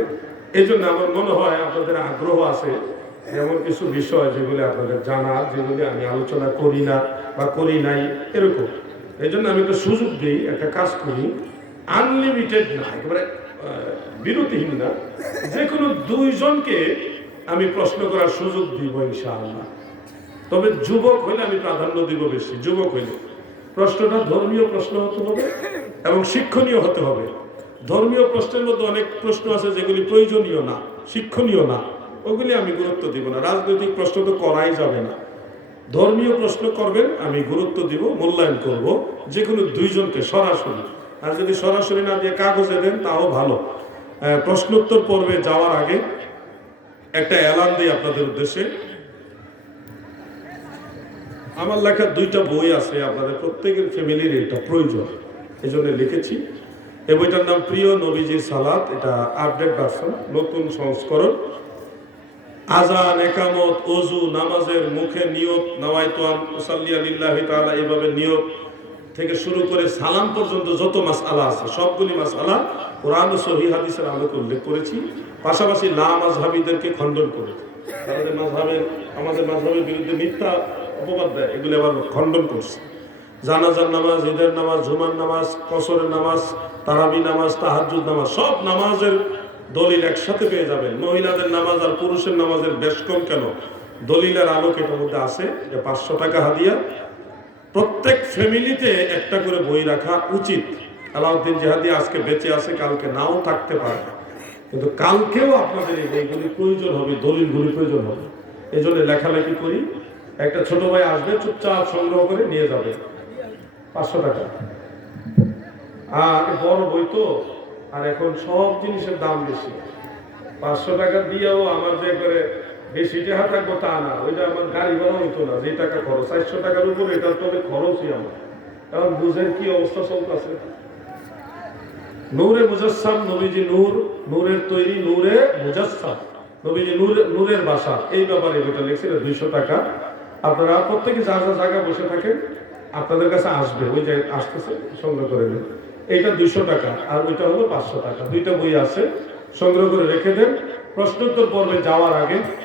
এই জন্য আমার মনে হয় আপনাদের আগ্রহ আছে এমন কিছু বিষয় যেগুলি আপনাদের জানার, যেগুলি আমি আলোচনা করি না বা করি নাই এরকম। এই জন্য আমি একটা সুযোগ দিই, একটা কাজ করি, আনলিমিটেড না, একেবারে বিরতিহীন না, যে কোনো দুইজনকে আমি প্রশ্ন করার সুযোগ দিব ইনশাআল্লাহ। তবে যুবক হইলে আমি প্রাধান্য দিব বেশি। যুবক হইলে প্রশ্নটা ধর্মীয় প্রশ্ন হতে হবে এবং শিক্ষণীয় হতে হবে। ধর্মীয় প্রশ্নের মধ্যে অনেক প্রশ্ন আছে যেগুলি প্রয়োজনীয় না, শিক্ষণীয় না, ওগুলি আমি গুরুত্ব দিব না। রাজনৈতিক প্রশ্ন তো করাই যাবে না। ধর্মীয় প্রশ্ন করবেন, আমি গুরুত্ব দিব, মূল্যায়ন করব, যে কোনো দুইজনকে সরাসরি। আর যদি সরাসরি না দিয়ে কাগজে দেন তাও ভালো। প্রশ্নোত্তর পর্বে যাওয়ার আগে একটা এলান দিই আপনাদের উদ্দেশ্যে। আমার লেখা দুইটা বই আছে, আপনাদের প্রত্যেকের ফ্যামিলির এটা প্রয়োজন, এই জন্য লিখেছি। এই বইটার নাম প্রিয় নবীজির সালাত, এটা আপডেট ভার্সন, নতুন সংস্করণ। আযান, একামত, ওযু, নামাজের মুখে নিয়ত, নাওয়াইতু আন উসাল্লি লিল্লাহি তাআলা, এইভাবে নিয়ত থেকে শুরু করে সালাম পর্যন্ত যত মাসআলা আছে সবগুলি মাসআলা কোরআন ও সহিহ হাদিসের আলোকে উল্লেখ করেছি। পাশাপাশি লা মাযহাবীদেরকে খণ্ডন করেছি। আমাদের মাযহাবের বিরুদ্ধে মিথ্যা অপবাদ দেয়, এগুলো আবার খণ্ডন করছে। জানাজার নামাজ, ঈদের নামাজ, জুমার নামাজ, কসরের নামাজ, তারাবি নামাজ, তাহাজ্জুদ নামাজ, সব নামাজের দলিল একসাথে পেয়ে যাবেন। মহিলাদের নামাজ আর পুরুষের নামাজের বেশ কম কেন, দলিলের আলোকে এটার মধ্যে আছে। যে 500 টাকা হাদিয়া। প্রত্যেক ফ্যামিলিতে একটা করে বই রাখা উচিত। আলাউদ্দিন জিহাদি আজকে বেঁচে আছে, কালকে নাও থাকতে পারে, কিন্তু কালকেও আপনাদের এই বইগুলি প্রয়োজন হবে, দলিলগুলি প্রয়োজন হবে। এই জন্য লেখালেখি করি। একটা ছোট ভাই আসবে, চুপচাপ সংগ্রহ করে নিয়ে যাবে, 500 টাকা। আর বড় বই তো, আর এখন সব জিনিসের দাম বেশি। 500 টাকা দিয়েও আমার যে করে বেশি টাকা থাকবো তা না, ওইটা আমার গাড়ি ভাড়া হইতো না, যে টাকা খরচ 400 টাকার উপর, এটা তবে খরচই আমার। এখন বুঝেন কি অবস্থা চলতেছে। নূরে মুজাসসাম, নবীজি নূর, নূরের তৈরি, নূরে মুজাসসাম, নবীজি নূরের বাসা, এই ব্যাপারে বইটা লিখছিলেন। 200 টাকা। আপনারা প্রত্যেকে যা যা জায়গায় বসে থাকেন আপনাদের কাছে আসবে, ওই যে আসতেছে সংগ্রহ করে নেন। এইটা 200 টাকা আর ওইটা হলো 500 টাকা। দুইটা বই আছে, সংগ্রহ করে রেখে দেন। প্রশ্নোত্তর পর্বে যাওয়ার আগে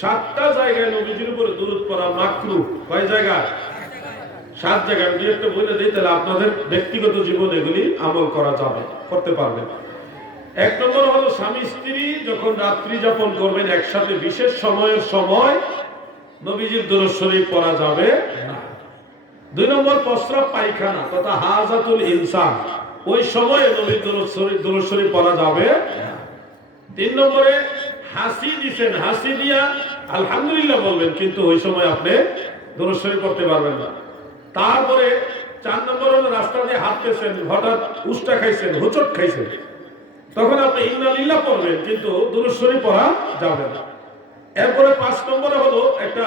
7টা জায়গায় নবীজির উপরে দুরূদ পড়া মাকরুহ। কয় জায়গা? 7 জায়গায়। আমি একটা বলে দিই, তাহলে আপনাদের ব্যক্তিগত জীবনে এগুলি আমল করা যাবে, করতে পারবেন। 1 নম্বর হলো স্বামী স্ত্রী যখন রাত্রি যাপন করবেন একসাথে বিশেষ সময়ের সময় নবীজির দুরূদ শরীফ পড়া যাবে না। 2 নম্বর প্রস্রাব পায়খানা তথা হাজাতুল ইনসান, ওই সময়ে নবীর দুরূদ শরীফ পড়া যাবে না। 3 নম্বরে হাসি দিছেন, হাসি দিয়া আলহামদুলিল্লাহ বলবেন, কিন্তু ওই সময় আপনি দুরূদ শরীফ পড়তে পারবেন না। তারপরে 4 নম্বর হলো রাস্তা দিয়ে হাঁটতেছেন, হঠাৎ উষ্টা খাইছেন, হোঁচট খাইছেন, তখন আপনি ইন্না লিল্লাহ পড়বেন, কিন্তু দুরূদ শরীফ পড়া যাবে না। এরপরে 5 নম্বরে হলো একটা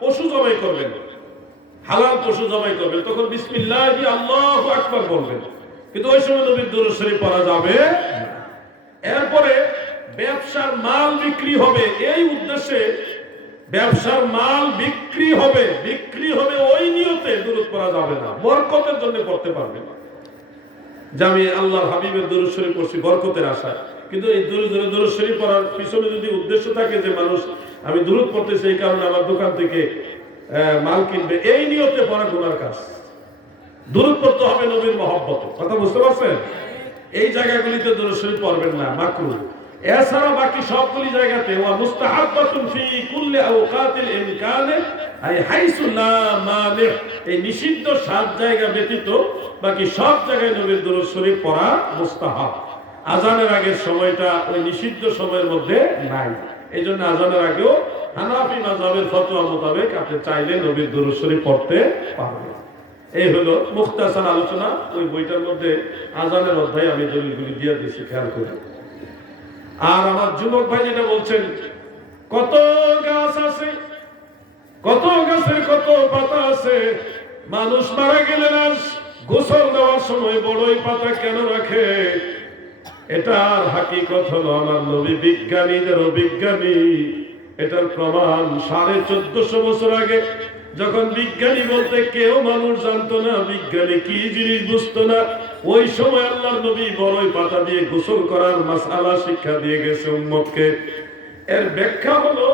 পশু জবাই করবেন, হালাল পশু জবাই করবেন, তখন বিসমিল্লাহি আল্লাহু আকবার বলবেন, কিন্তু ওই সময় নবীর দুরূদ শরীফ পড়া যাবে না। এরপরে ব্যবসার মাল বিক্রি হবে, এই উদ্দেশ্যে ব্যবসার মাল বিক্রি হবে ওই নিয়তে দুরূদ পড়া যাবে না, বরকতের জন্য পড়তে পারবে না, যে আমি আল্লাহর হাবিবের দুরূদ শরীফ পড়ছি বরকতের আশায়। কিন্তু এই দুরূদ শরীফ পড়ার পিছনে যদি উদ্দেশ্য থাকে যে মানুষ আমি দুরূদ পড়তেছি এই কারণে আমার দোকান থেকে মাল কিনবে, এই নিয়তে পড়া গুনার কাজ। দুরূদ পড়তে হবে নবীর মহব্বতে, কথা বুঝতে পারছেন? এই জায়গাগুলিতে দুরূদ শরীফ পড়বেন না, মাকরুহ। এছাড়া বাকি সবগুলি জায়গাতে ওয়া মুস্তাহাব্বাতুন ফি কুল্লি আওকাতিল ইমকানে আই হাইসু লা মানি, এই নিষিদ্ধ 7 জায়গা ব্যতীত বাকি সব জায়গায় নবীর দুরূদ শরীফ পড়া মুস্তাহাব। আজানের আগের সময়টা ওই নিষিদ্ধ সময়ের মধ্যে নাই, এইজন্য আজানের আগেও হানাফি মাযহাবের ফতোয়া মোতাবেক আপনি চাইলে নবীর দুরূদ শরীফ পড়তে পারবেন। এই হলো মুখতাসার আলোচনা। ওই বইটার মধ্যে আজানের অধ্যায়ে আমি দলিলগুলি দিয়ে দিয়েছি, খেয়াল করে। আর আমার যুবক ভাই যেটা বলছেন, কত গাছ আছে, কত গাছের কত পাতা আছে, মানুষ মারা গেলে আর গোসল দেওয়ার সময় বড়ই পাতা কেন রাখে? এটার হাকিকত হলো আমার নবী বিজ্ঞানীদেরও বিজ্ঞানী, এটার প্রমাণ 1450 বছর আগে যখন বিজ্ঞানী বলতে কেউ মানুষ জানতো না, বিজ্ঞানী কি জিনিস বুঝতো না, ওই সময় আল্লাহর নবী বড়ই পাতা দিয়ে গোসল করার মাসআলা শিক্ষা দিয়ে গেছে উম্মতকে। এর ব্যাখ্যা হলো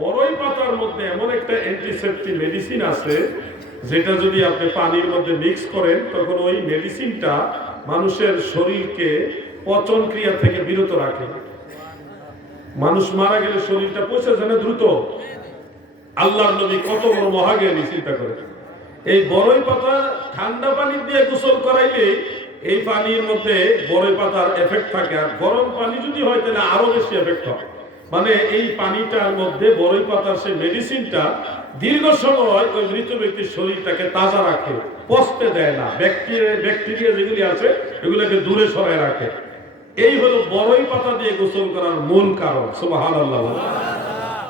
বড়ই পাতার মধ্যে এমন একটা অ্যান্টিসেপ্টিক মেডিসিন আছে, যেটা যদি আপনি পানির মধ্যে মিক্স করেন তখন ওই মেডিসিনটা মানুষের শরীরকে পচন ক্রিয়া থেকে বিরত রাখে। মানুষ মারা গেলে শরীরটা পচে যায় না দ্রুত। আল্লাহর নবী কত বড় মহাজ্ঞানী, চিন্তা করে। এই বড়ই পাতা ঠান্ডা পানি দিয়ে গোসল করাইলে এই পানির মধ্যে বড়ই পাতার এফেক্ট থাকে, আর গরম পানি যদি হয় তাহলে আরো বেশি এফেক্ট হয়। মানে এই পানিটার মধ্যে বড়ই পাতার সেই মেডিসিনটা দীর্ঘ সময় ওই মৃত ব্যক্তির শরীরটাকে তাজা রাখে, পচতে দেয় না, ব্যাকটেরিয়া যেগুলি আছে এগুলোকে দূরে সরায় রাখে। এই হলো বড়ই পাতা দিয়ে গোসল করার মূল কারণ। সুবহানাল্লাহ।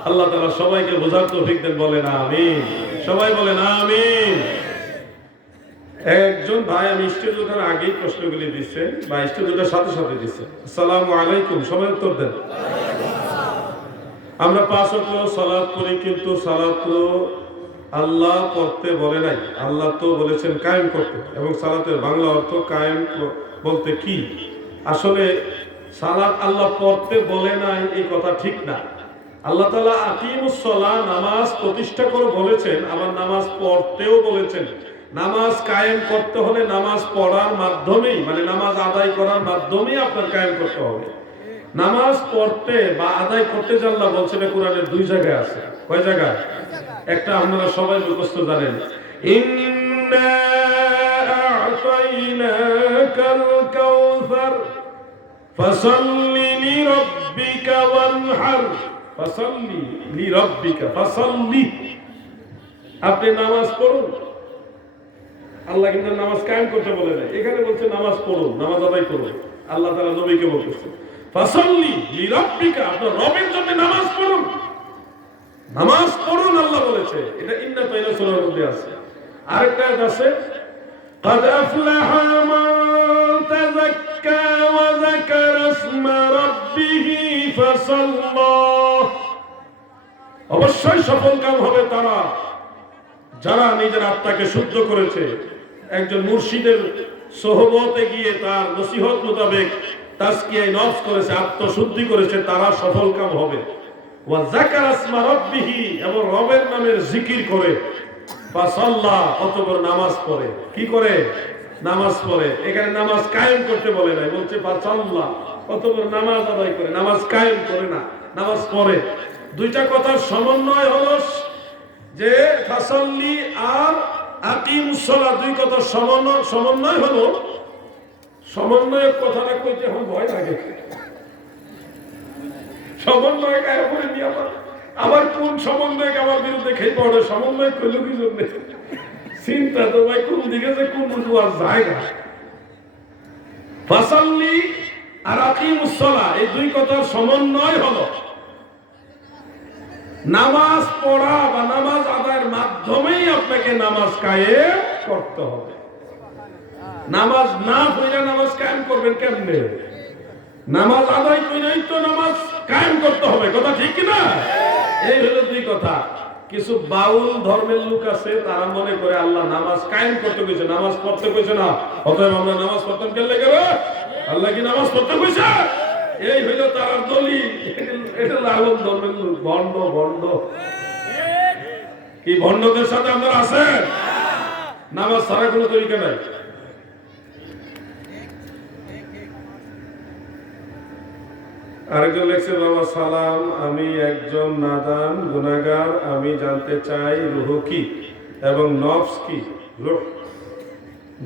আল্লাহ তাআলা সবাইকে বোঝার তৌফিক দেন, বলেন আমিন। সবাই বলেন আমিন। একজন ভাই আমি স্টেজ ওঠার আগেই প্রশ্নগুলি দিচ্ছেন, বা স্টেজ ওঠার সাথে সাথে দিচ্ছেন। আসসালামু আলাইকুম, সবাই উত্তর দেন। আমরা 5 ওয়াক্ত সালাত পড়ি, কিন্তু সালাত তো আল্লাহ পড়তে বলে নাই, আল্লাহ তো বলেছেন কায়েম করতে। এবং সালাতের বাংলা অর্থ কায়েম বলতে কি? আসলে সালাত আল্লাহ পড়তে বলে নাই এই কথা ঠিক না। আল্লাহ তাআলা আকিমুস সালাহ, নামাজ প্রতিষ্ঠা করে বলেছেন, আবার নামাজ পড়তেও বলেছেন। নামাজ কায়েম করতে হলে নামাজ পড়ার মাধ্যমেই, মানে নামাজ আদায় করার মাধ্যমেই আপনার কায়েম করতে হবে। নামাজ পড়তে বা আদায় করতে যে আল্লাহ বলছেন কোরআনের 2 জায়গায় আছে। কয় জায়গায়? একটা আপনারা সবাই মুখস্থ জানেন, ইন্না আ'তাইনাকাল কাউসার ফাসাল্লি লিরাব্বিকা ওয়ানহার। ফাসাল্লি লিরাব্বিকা, ফাসাল্লি, আপনি নামাজ পড়ুন। আল্লাহ কিন্তু নামাজ কায়েম করতে বলে নাই, এখানে বলছে নামাজ পড়ুন, নামাজ আদায় করুন। আল্লাহ তাআলা নবীকে বলতেছে ফাসাল্লি লিরাব্বিকা, আপনার রবের জন্য নামাজ পড়ুন, নামাজ পড়ুন আল্লাহ বলেছে। এটা ইন্না তাইনা সূরার মধ্যে আছে। আরেকটা আয়াত আছে, قد أفلح من تزكى وذكر اسم ربه فصلى। অবশ্যই সফল কাম হবে তারা যারা নিজের আত্মাকে শুদ্ধ করেছে, একজন মুর্শিদের সোহবতে গিয়ে তার নসিহত মোতাবেক তাজকিয়ায়ে নফস করেছে, আত্মশুদ্ধি করেছে, তারা সফল কাম হবে। ওয়া যাকারা ইসমা রাব্বিহি, এবং রবের নামের জিকির করে, ফাসাল্লা, অতঃপর নামাজ পড়ে। কি করে? নামাজ পড়ে। এখানে নামাজ কায়েম করতে বলে নাই, বলছে ফাসাল্লা, অতঃপর নামাজ আদায় করে। নামাজ কায়েম করে না, নামাজ পড়ে। দুইটা কথার সমন্বয় হলো যে ফাসাল্লি আর আকিমুস সালাত, দুই কথার সমন্বয় হলো। সমন্বয়ের কথাটা কইতে এখন ভয় লাগে। সমন্বয় গায়ে পড়ে দিয়ে আবার কোন সমন্বয় আমার বিরুদ্ধে খেয়ে পড়ে, সমন্বয় করলো কি জন্য? চিন্তা তো ভাই, কোন দিকে যে কোন দুয়ার জায়গা। ফাসাল্লি আর আকিমুস সালাত, এই দুই কথার সমন্বয় হলো নামাজ পড়া বা নামাজ আদায়ের মাধ্যমেই আপনাকে নামাজ কায়েম করতে হবে। নামাজ না পড়লে নামাজ কায়েম করবেন কেমনে? নামাজ আদায় করেই তো নামাজ কায়েম করতে হবে, কথা ঠিক কি না? এই হলো দুই কথা। কিছু বাউল ধর্মের লোক আছে, তারা মনে করে আল্লাহ নামাজ কায়েম করতে কইছে, নামাজ পড়তে কইছে না, অতএব আমরা নামাজ পড়তাম কেন লেগে? আল্লাহ কি নামাজ পড়তে কইছে? এই হইল তার দলিল। এটা লালন ধর্মের লোক, ভণ্ড। ভণ্ড কি ভণ্ডদের সাথে আপনারা আছেন? নামাজ ছাড়া কোনো তরিকা নাই। আরেকজন লেখছে, বাবা সালাম, আমি একজন নাদান গুনাহগার, আমি জানতে চাই রূহ কি এবং নফস কি, রূহ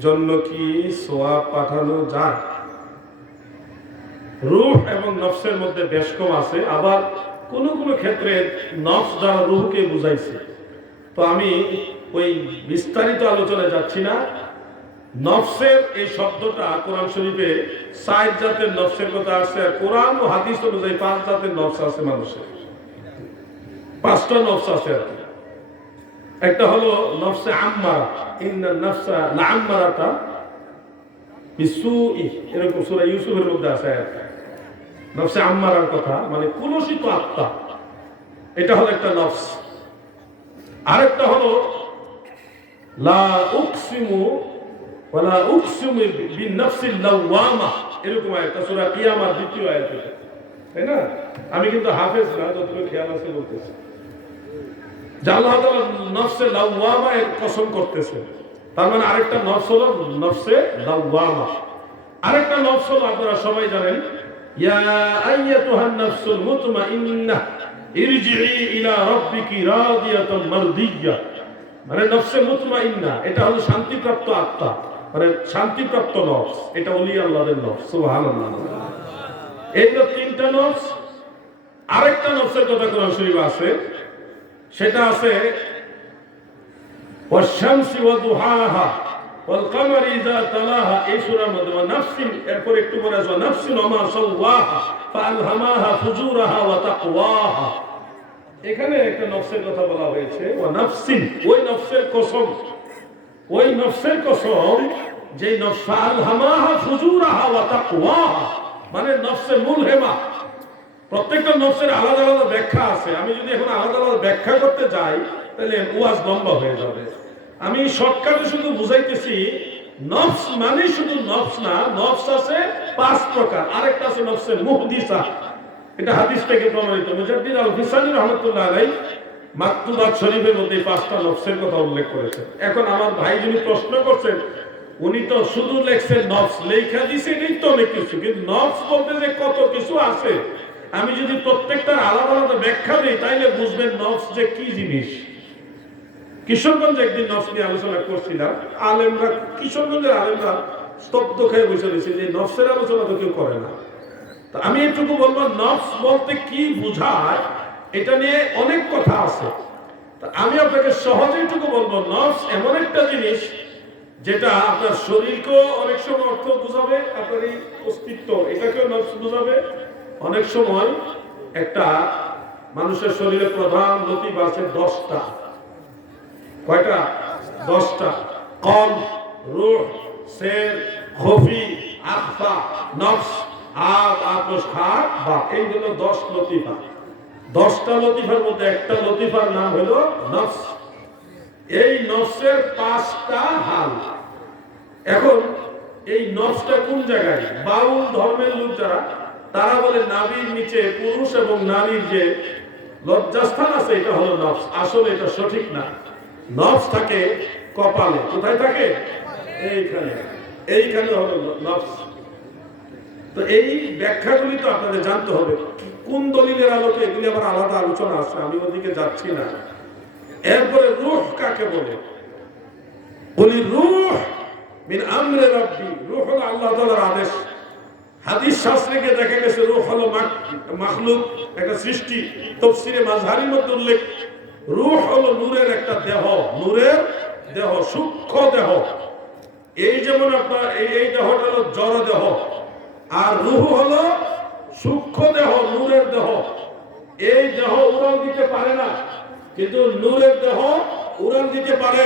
জন্য কি সওয়াব পাঠানো যায়? রূহ এবং নফসের মধ্যে বেশ কম আছে, আবার কোন কোন ক্ষেত্রে নফস দ্বারা রূহকে বুঝাইছে। তো আমি ওই বিস্তারিত আলোচনায় যাচ্ছি না। নফসের এই শব্দটা কোরআন শরীফে ৬০ জাতের নফসের কথা আসছে, আর কোরআন ও হাদিস অনুযায়ী ৫ জাতের নফস আছে মানুষের। ৫টা নফস আছে আর কি। একটা হলো নফসে আম্মারা, ইন্নান নাফসা লাআম্মারাতা বিসুই, এরকম সূরা ইউসুফের মধ্যে আছে আয়াত। নফসে আম্মারার কথা মানে কুলসিত আত্মা, এটা হলো একটা নফস। আরেকটা হলো লা উকসিমু ওয়ালা উকসিমু বিন-নাফসিল লাওয়ামা, এরকম আয়াত সূরা কিয়ামার ২য় আয়াত, তাই না? আমি কিন্তু হাফেজ না, যতটুকু খেয়াল আছে বলতেছি। আল্লাহ তাআলা নফসে লাওয়ামা এর কসম করতেছে। তার মানে আরেকটা নফস হলো নফসে লাওয়ামা। আরেকটা নফস হলো আপনারা সবাই জানেন, ইয়া আইয়াতুহান নাফসুল মুতমাইন্নাহ ইরজিই ইলা রাব্বিকি রাদিয়াতাম মারদিয়্যা, মানে নফসে মুতমাইন্না, এটা হলো শান্তিপ্রাপ্ত আত্মা, মানে শান্তিপ্রাপ্ত নফস। এটা ওলি আল্লাহর নফস, সুবহানাল্লাহ। এই তো তিনটা নফস। আরেকটা নফসের কথা কোরআন শরীফে আছে, সেটা আছে ওয়াশ-শামসি ওয়া দুহাহা ওয়াল কামারি ইযা তালাহা, এই সূরার মধ্যে নাফসিন, এরপর একটু পরে আছে নাফসিন ওয়া মা সাওয়াহা ফাআলহামাহা ফুজুরাহা ওয়া তাকওয়াহা। এখানে একটা নফসের কথা বলা হয়েছে, ওয়া নাফসিন, ওই নফসের কসম, ওই নফসের কসম যে নফস ফাআলহামাহা ফুজুরাহা ওয়া তাকওয়াহা, মানে নফসে মুলহেমা। প্রত্যেকটা নফসের আলাদা আলাদা ব্যাখ্যা আছে। আমি যদি এখন আলাদা আলাদা ব্যাখ্যা করতে যাই তাহলে ওয়াজ লম্বা হয়ে যাবে। আমি শর্টকাটে শুধু বুঝাইতেছি, নফস মানে শুধু নফস না, নফস আছে ৫ প্রকার। আরেকটা আছে নফসে মুহদিসা, এটা হাদিস থেকে প্রমাণিত। মুজাদ্দিদ আল-ফিসানি রাহমাতুল্লাহ আলাইহি মাকতুবাত শরীফের মধ্যে ৫টা নফসের কথা উল্লেখ করেছেন। এখন আমার ভাই যিনি প্রশ্ন করছেন, উনি তো শুধু লেখছেন নফস, লেখা দিয়েছেন এই তো অনেক কিছু, কিন্তু নফস বলতে যে কত কিছু আছে, আমি যদি প্রত্যেকটার আলাদা আলাদা ব্যাখ্যা দিই তাইলে বুঝবেন নফস যে কি জিনিস। কিশোরগঞ্জে একদিন নফস নিয়ে আলোচনা করছিলাম, আলেমরা, কিশোরগঞ্জের আলেমরা স্তব্ধ খেয়ে বসে রয়েছে যে নফসের আলোচনা তো কেউ করে না। তো আমি এটুকু বলবো, নফস বলতে কি বোঝায় এটা নিয়ে অনেক কথা আছে। আমি আপনাকে সহজে এটুকু বলবো, নফস এমন একটা জিনিস যেটা আপনার শরীরকেও অনেক সময় অর্থ বোঝাবে, আপনার এই অস্তিত্ব এটাকেও নফস বোঝাবে। অনেক সময় একটা মানুষের শরীরে প্রধান লতিফা আছে 10টা। কয়টা? 10টা। কল, রূহ, সের, খফি, আখফা, নফস, এই হলো 10 লতিফা। 10টা লতিফার মধ্যে একটা লতিফার নাম হলো নফস। এই নফসের 5টা হাল। এখন এই নফসটা কোন জায়গায়? বাউল ধর্মের লোক যারা, তারা বলে নাভির নিচে পুরুষ এবং নারীর যে লজ্জাস্থান আছে, এটা হলো নফস। আসলে এটা সঠিক না। নফস থাকে কপালে। কোথায় থাকে? এইখানে। এইখানে হলো নফস। তো এই ব্যাখ্যাগুলি তো আপনাদের জানতে হবে। কোন দলিলের আলোকে এগুলি আবার আলাদা আলোচনা আছে, আমি ওদিকে যাচ্ছি না। এরপরে রূহ কাকে বলে? বলি রূহ মিন আমরে রাব্বি, রূহ হলো আল্লাহ তাআলার আদেশ। হাদিস শাস্ত্রে গিয়ে দেখা গেছে রূহ হলো মাখলুক, একটা সৃষ্টি। তাফসীরে মাযহারির মধ্যে উল্লেখ, রূহ হলো নূরের একটা দেহ, নূরের দেহ, সূক্ষ্ম দেহ। এই যেমন আপনার এই দেহটা হলো জড় দেহ, আর রূহ হলো সূক্ষ্ম দেহ, নূরের দেহ। এই দেহ উড়াল দিতে পারে না, কিন্তু নূরের দেহ উড়াল দিতে পারে।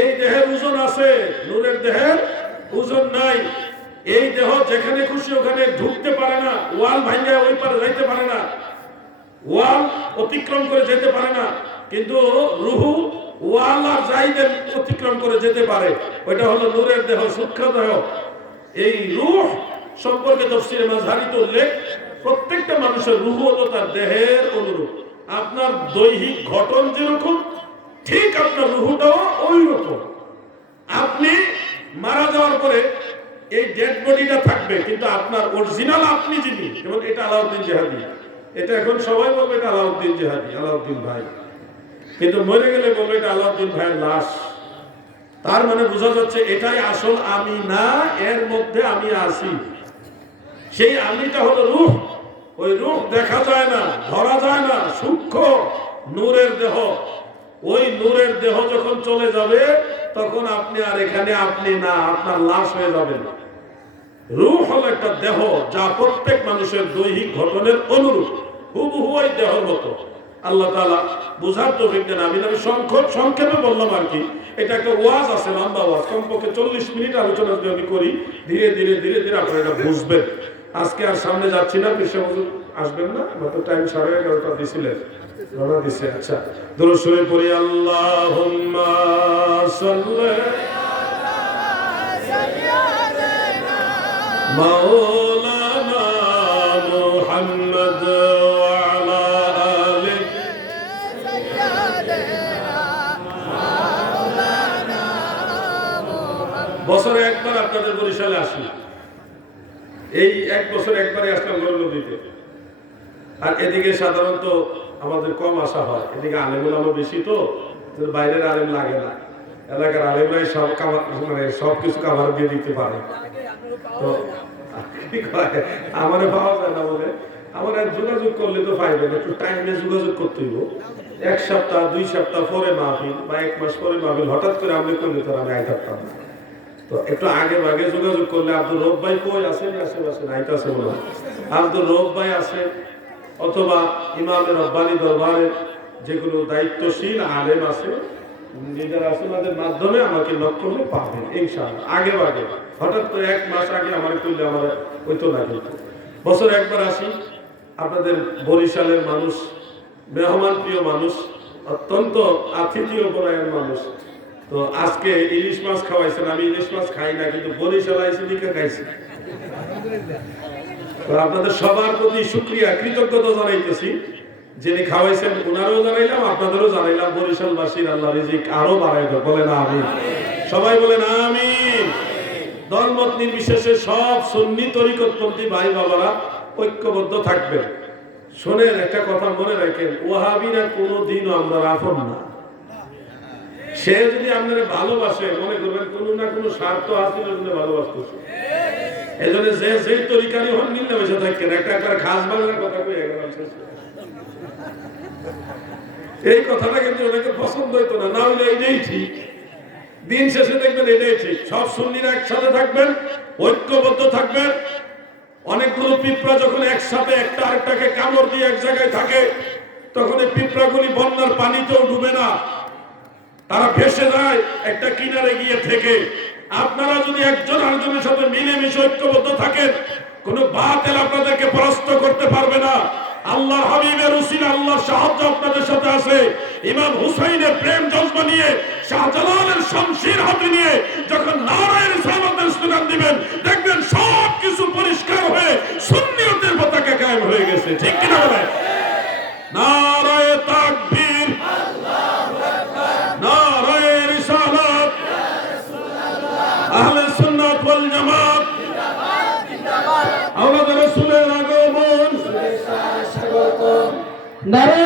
এই দেহের ওজন আছে, নূরের দেহের ওজন নাই। এই দেহ যেখানে খুশি ওখানে ঢুকতে পারে না, ওয়াল ভাঙা ওই পারে যাইতে পারে না, ওয়াল অতিক্রম করে যেতে পারে না। কিন্তু রূহ ওয়াল আর জাইদের অতিক্রম করে যেতে পারে। ওইটা হলো নূরের দেহ, সূক্ষ্ম দেহ। এই রূহ সম্পর্কে তাফসীরে মাযহারিতে উল্লেখ, প্রত্যেকটা মানুষের রূহ হলো তার দেহের অনুরূপ। আপনার দৈহিক গঠন যেরকম, ঠিক আপনার রূহটাও ওই রকম। আপনি মারা যাওয়ার পরে এই ডেড বডিটা থাকবে, কিন্তু আপনার অরিজিনাল আপনি যিনি, যেমন এটা আলাউদ্দিন জিহাদি, এটা এখন সবাই বলবে এটা আলাউদ্দিন জিহাদি, আলাউদ্দিন ভাই, কিন্তু মরে গেলে বলবে এটা আলাউদ্দিন ভাইয়ের লাশ। তার মানে বোঝা যাচ্ছে এটাই আসল আমি না, এর মধ্যে আমি আছি। সেই আমিটা হলো রূহ। ওই রূহ দেখা যায় না, ধরা যায় না, সূক্ষ্ম নূরের দেহ। ওই নূরের দেহ যখন চলে যাবে, তখন আপনি আর এখানে আপনি না, আপনার লাশ হয়ে যাবেন। রূহ হলো একটা দেহ যা প্রত্যেক মানুষের দৈহিক গঠনের অনুরূপ, হুবহু ওই দেহের মতো। আল্লাহ তাআলা বুঝার তৌফিক দেন। আমি সংক্ষেপে বললাম আর কি। এটা একটা ওয়াজ আছে, লম্বা ওয়াজ, কমপক্ষে 40 মিনিট আলোচনা যদি আমি করি, ধীরে ধীরে ধীরে ধীরে আপনারা এটা বুঝবেন। আজকে আর সামনে যাচ্ছি না, পেশা হুজুর আসবেন না, গত টাইম 11:30 দিছিলেন, রওনা দিছে। আচ্ছা, দুরূদ শরীফ পড়ি। আল্লাহুম্মা সাল্লি মাওলানা মুহাম্মদ ওয়া আলা আলি বছরে একবার আপনাদের বরিশালে আসি। এই এক বছর একবারে আসলাম গরু নদীতে। আর এদিকে সাধারণত আমাদের কম আসা হয়, এদিকে আলেমুল আমার বেশি, তো বাইরের আলেম লাগে না, এলাকার আলেমরাই সব মানে সবকিছু কাভার দিয়ে দিতে পারে। তো আমার পাওয়া যায় না বলে, আমার যোগাযোগ করলে তো পাইবেন, একটু টাইমে যোগাযোগ করতে হইব। 1 সপ্তাহ 2 সপ্তাহ পরে মাহফিল বা 1 মাস পরে মাহফিল হঠাৎ করে আমি করলে তো আমি আইতে পারতাম না। তো একটু আগে ভাগে যোগাযোগ করলে, আব্দুর রব ভাই কই আছেন? আশেপাশে নাইতে আছে বলে, আব্দুর রব ভাই আছে, অথবা ইমামের রব্বানি দরবারের যেগুলো দায়িত্বশীল আলেম আছে, নিজেরা আছে, তাদের মাধ্যমে আমাকে লক্ষ্য করলে পাবেন ইনশাআল্লাহ। আগে ভাগে হঠাৎ করে 1 মাস আগে আমার করলে আমার হইতো না। কিন্তু বছর একবার আসি। আপনাদের বরিশালের মানুষ মেহমান প্রিয় মানুষ, অত্যন্ত আতিথেয় পরায়ণ মানুষ। তো আজকে ইলিশ মাছ খাওয়াইছেন, আমি ইলিশ মাছ খাই না, কিন্তু বরিশাল আইসি দিকে খাইছি। তো আপনাদের সবার প্রতি শুকরিয়া, কৃতজ্ঞতা জানাইতেছি। যিনি খাওয়াইছেন ওনারও জানাইলাম, আপনাদেরও জানাইলাম। বরিশালবাসীর আল্লাহ রিজিক আরো বাড়াই দেয়, বলেন আমিন। সবাই বলেন আমিন। দলমত নির্বিশেষে সব সুন্নি তরিকতপন্থী ভাই বাবারা ঐক্যবদ্ধ থাকবেন। শোনেন, একটা কথা মনে রাখেন, ওয়াহাবিরা কোনোদিনও আমরা আপন না। সে যদি আপনারা ভালোবাসে, মনে করবেন কোনো না কোনো স্বার্থ আছে, ভালোবাসতেছে। এই জন্য যে তরিকারই হন, মিললে বসে থাকেন। একটা খাস বাংলার কথা কই গেলাম। এই কথাটা কিন্তু অনেকে পছন্দ হইতো না, না হলে এইটাই ঠিক। দিন শেষে দেখবেন এটাই ঠিক। সব সুন্নিরা একসাথে থাকবেন, ঐক্যবদ্ধ থাকবেন। অনেকগুলো পিঁপড়া যখন একসাথে একটা আরেকটাকে কামড় দিয়ে এক জায়গায় থাকে, তখন এই পিঁপড়াগুলি বন্যার পানিতেও ডুবে না, তারা ভেসে যায় একটা কিনারে গিয়ে থেকে। আপনারা যদি একজন আরেকজনের সাথে মিলেমিশে ঐক্যবদ্ধ থাকেন, কোনো বাতিল আপনাদেরকে পরাস্ত করতে পারবে না। আল্লাহ হাবিবের উসিলা আল্লাহর সাহায্য আপনাদের সাথে আছে। ইমাম হুসাইনের প্রেম জজবা নিয়ে, শাহজালালের শমশির হাতে নিয়ে যখন নারায়ে রিসালাতের স্লোগান দিবেন, দেখবেন সব কিছু পরিষ্কার হয়ে সুন্নিয়তের পতাকা কায়েম হয়ে গেছে। ঠিক কিনা বলেন? নারায়ে আহলে সুন্নাত ওয়াল জামাত আওলাদ রাসূলের আগমন নারে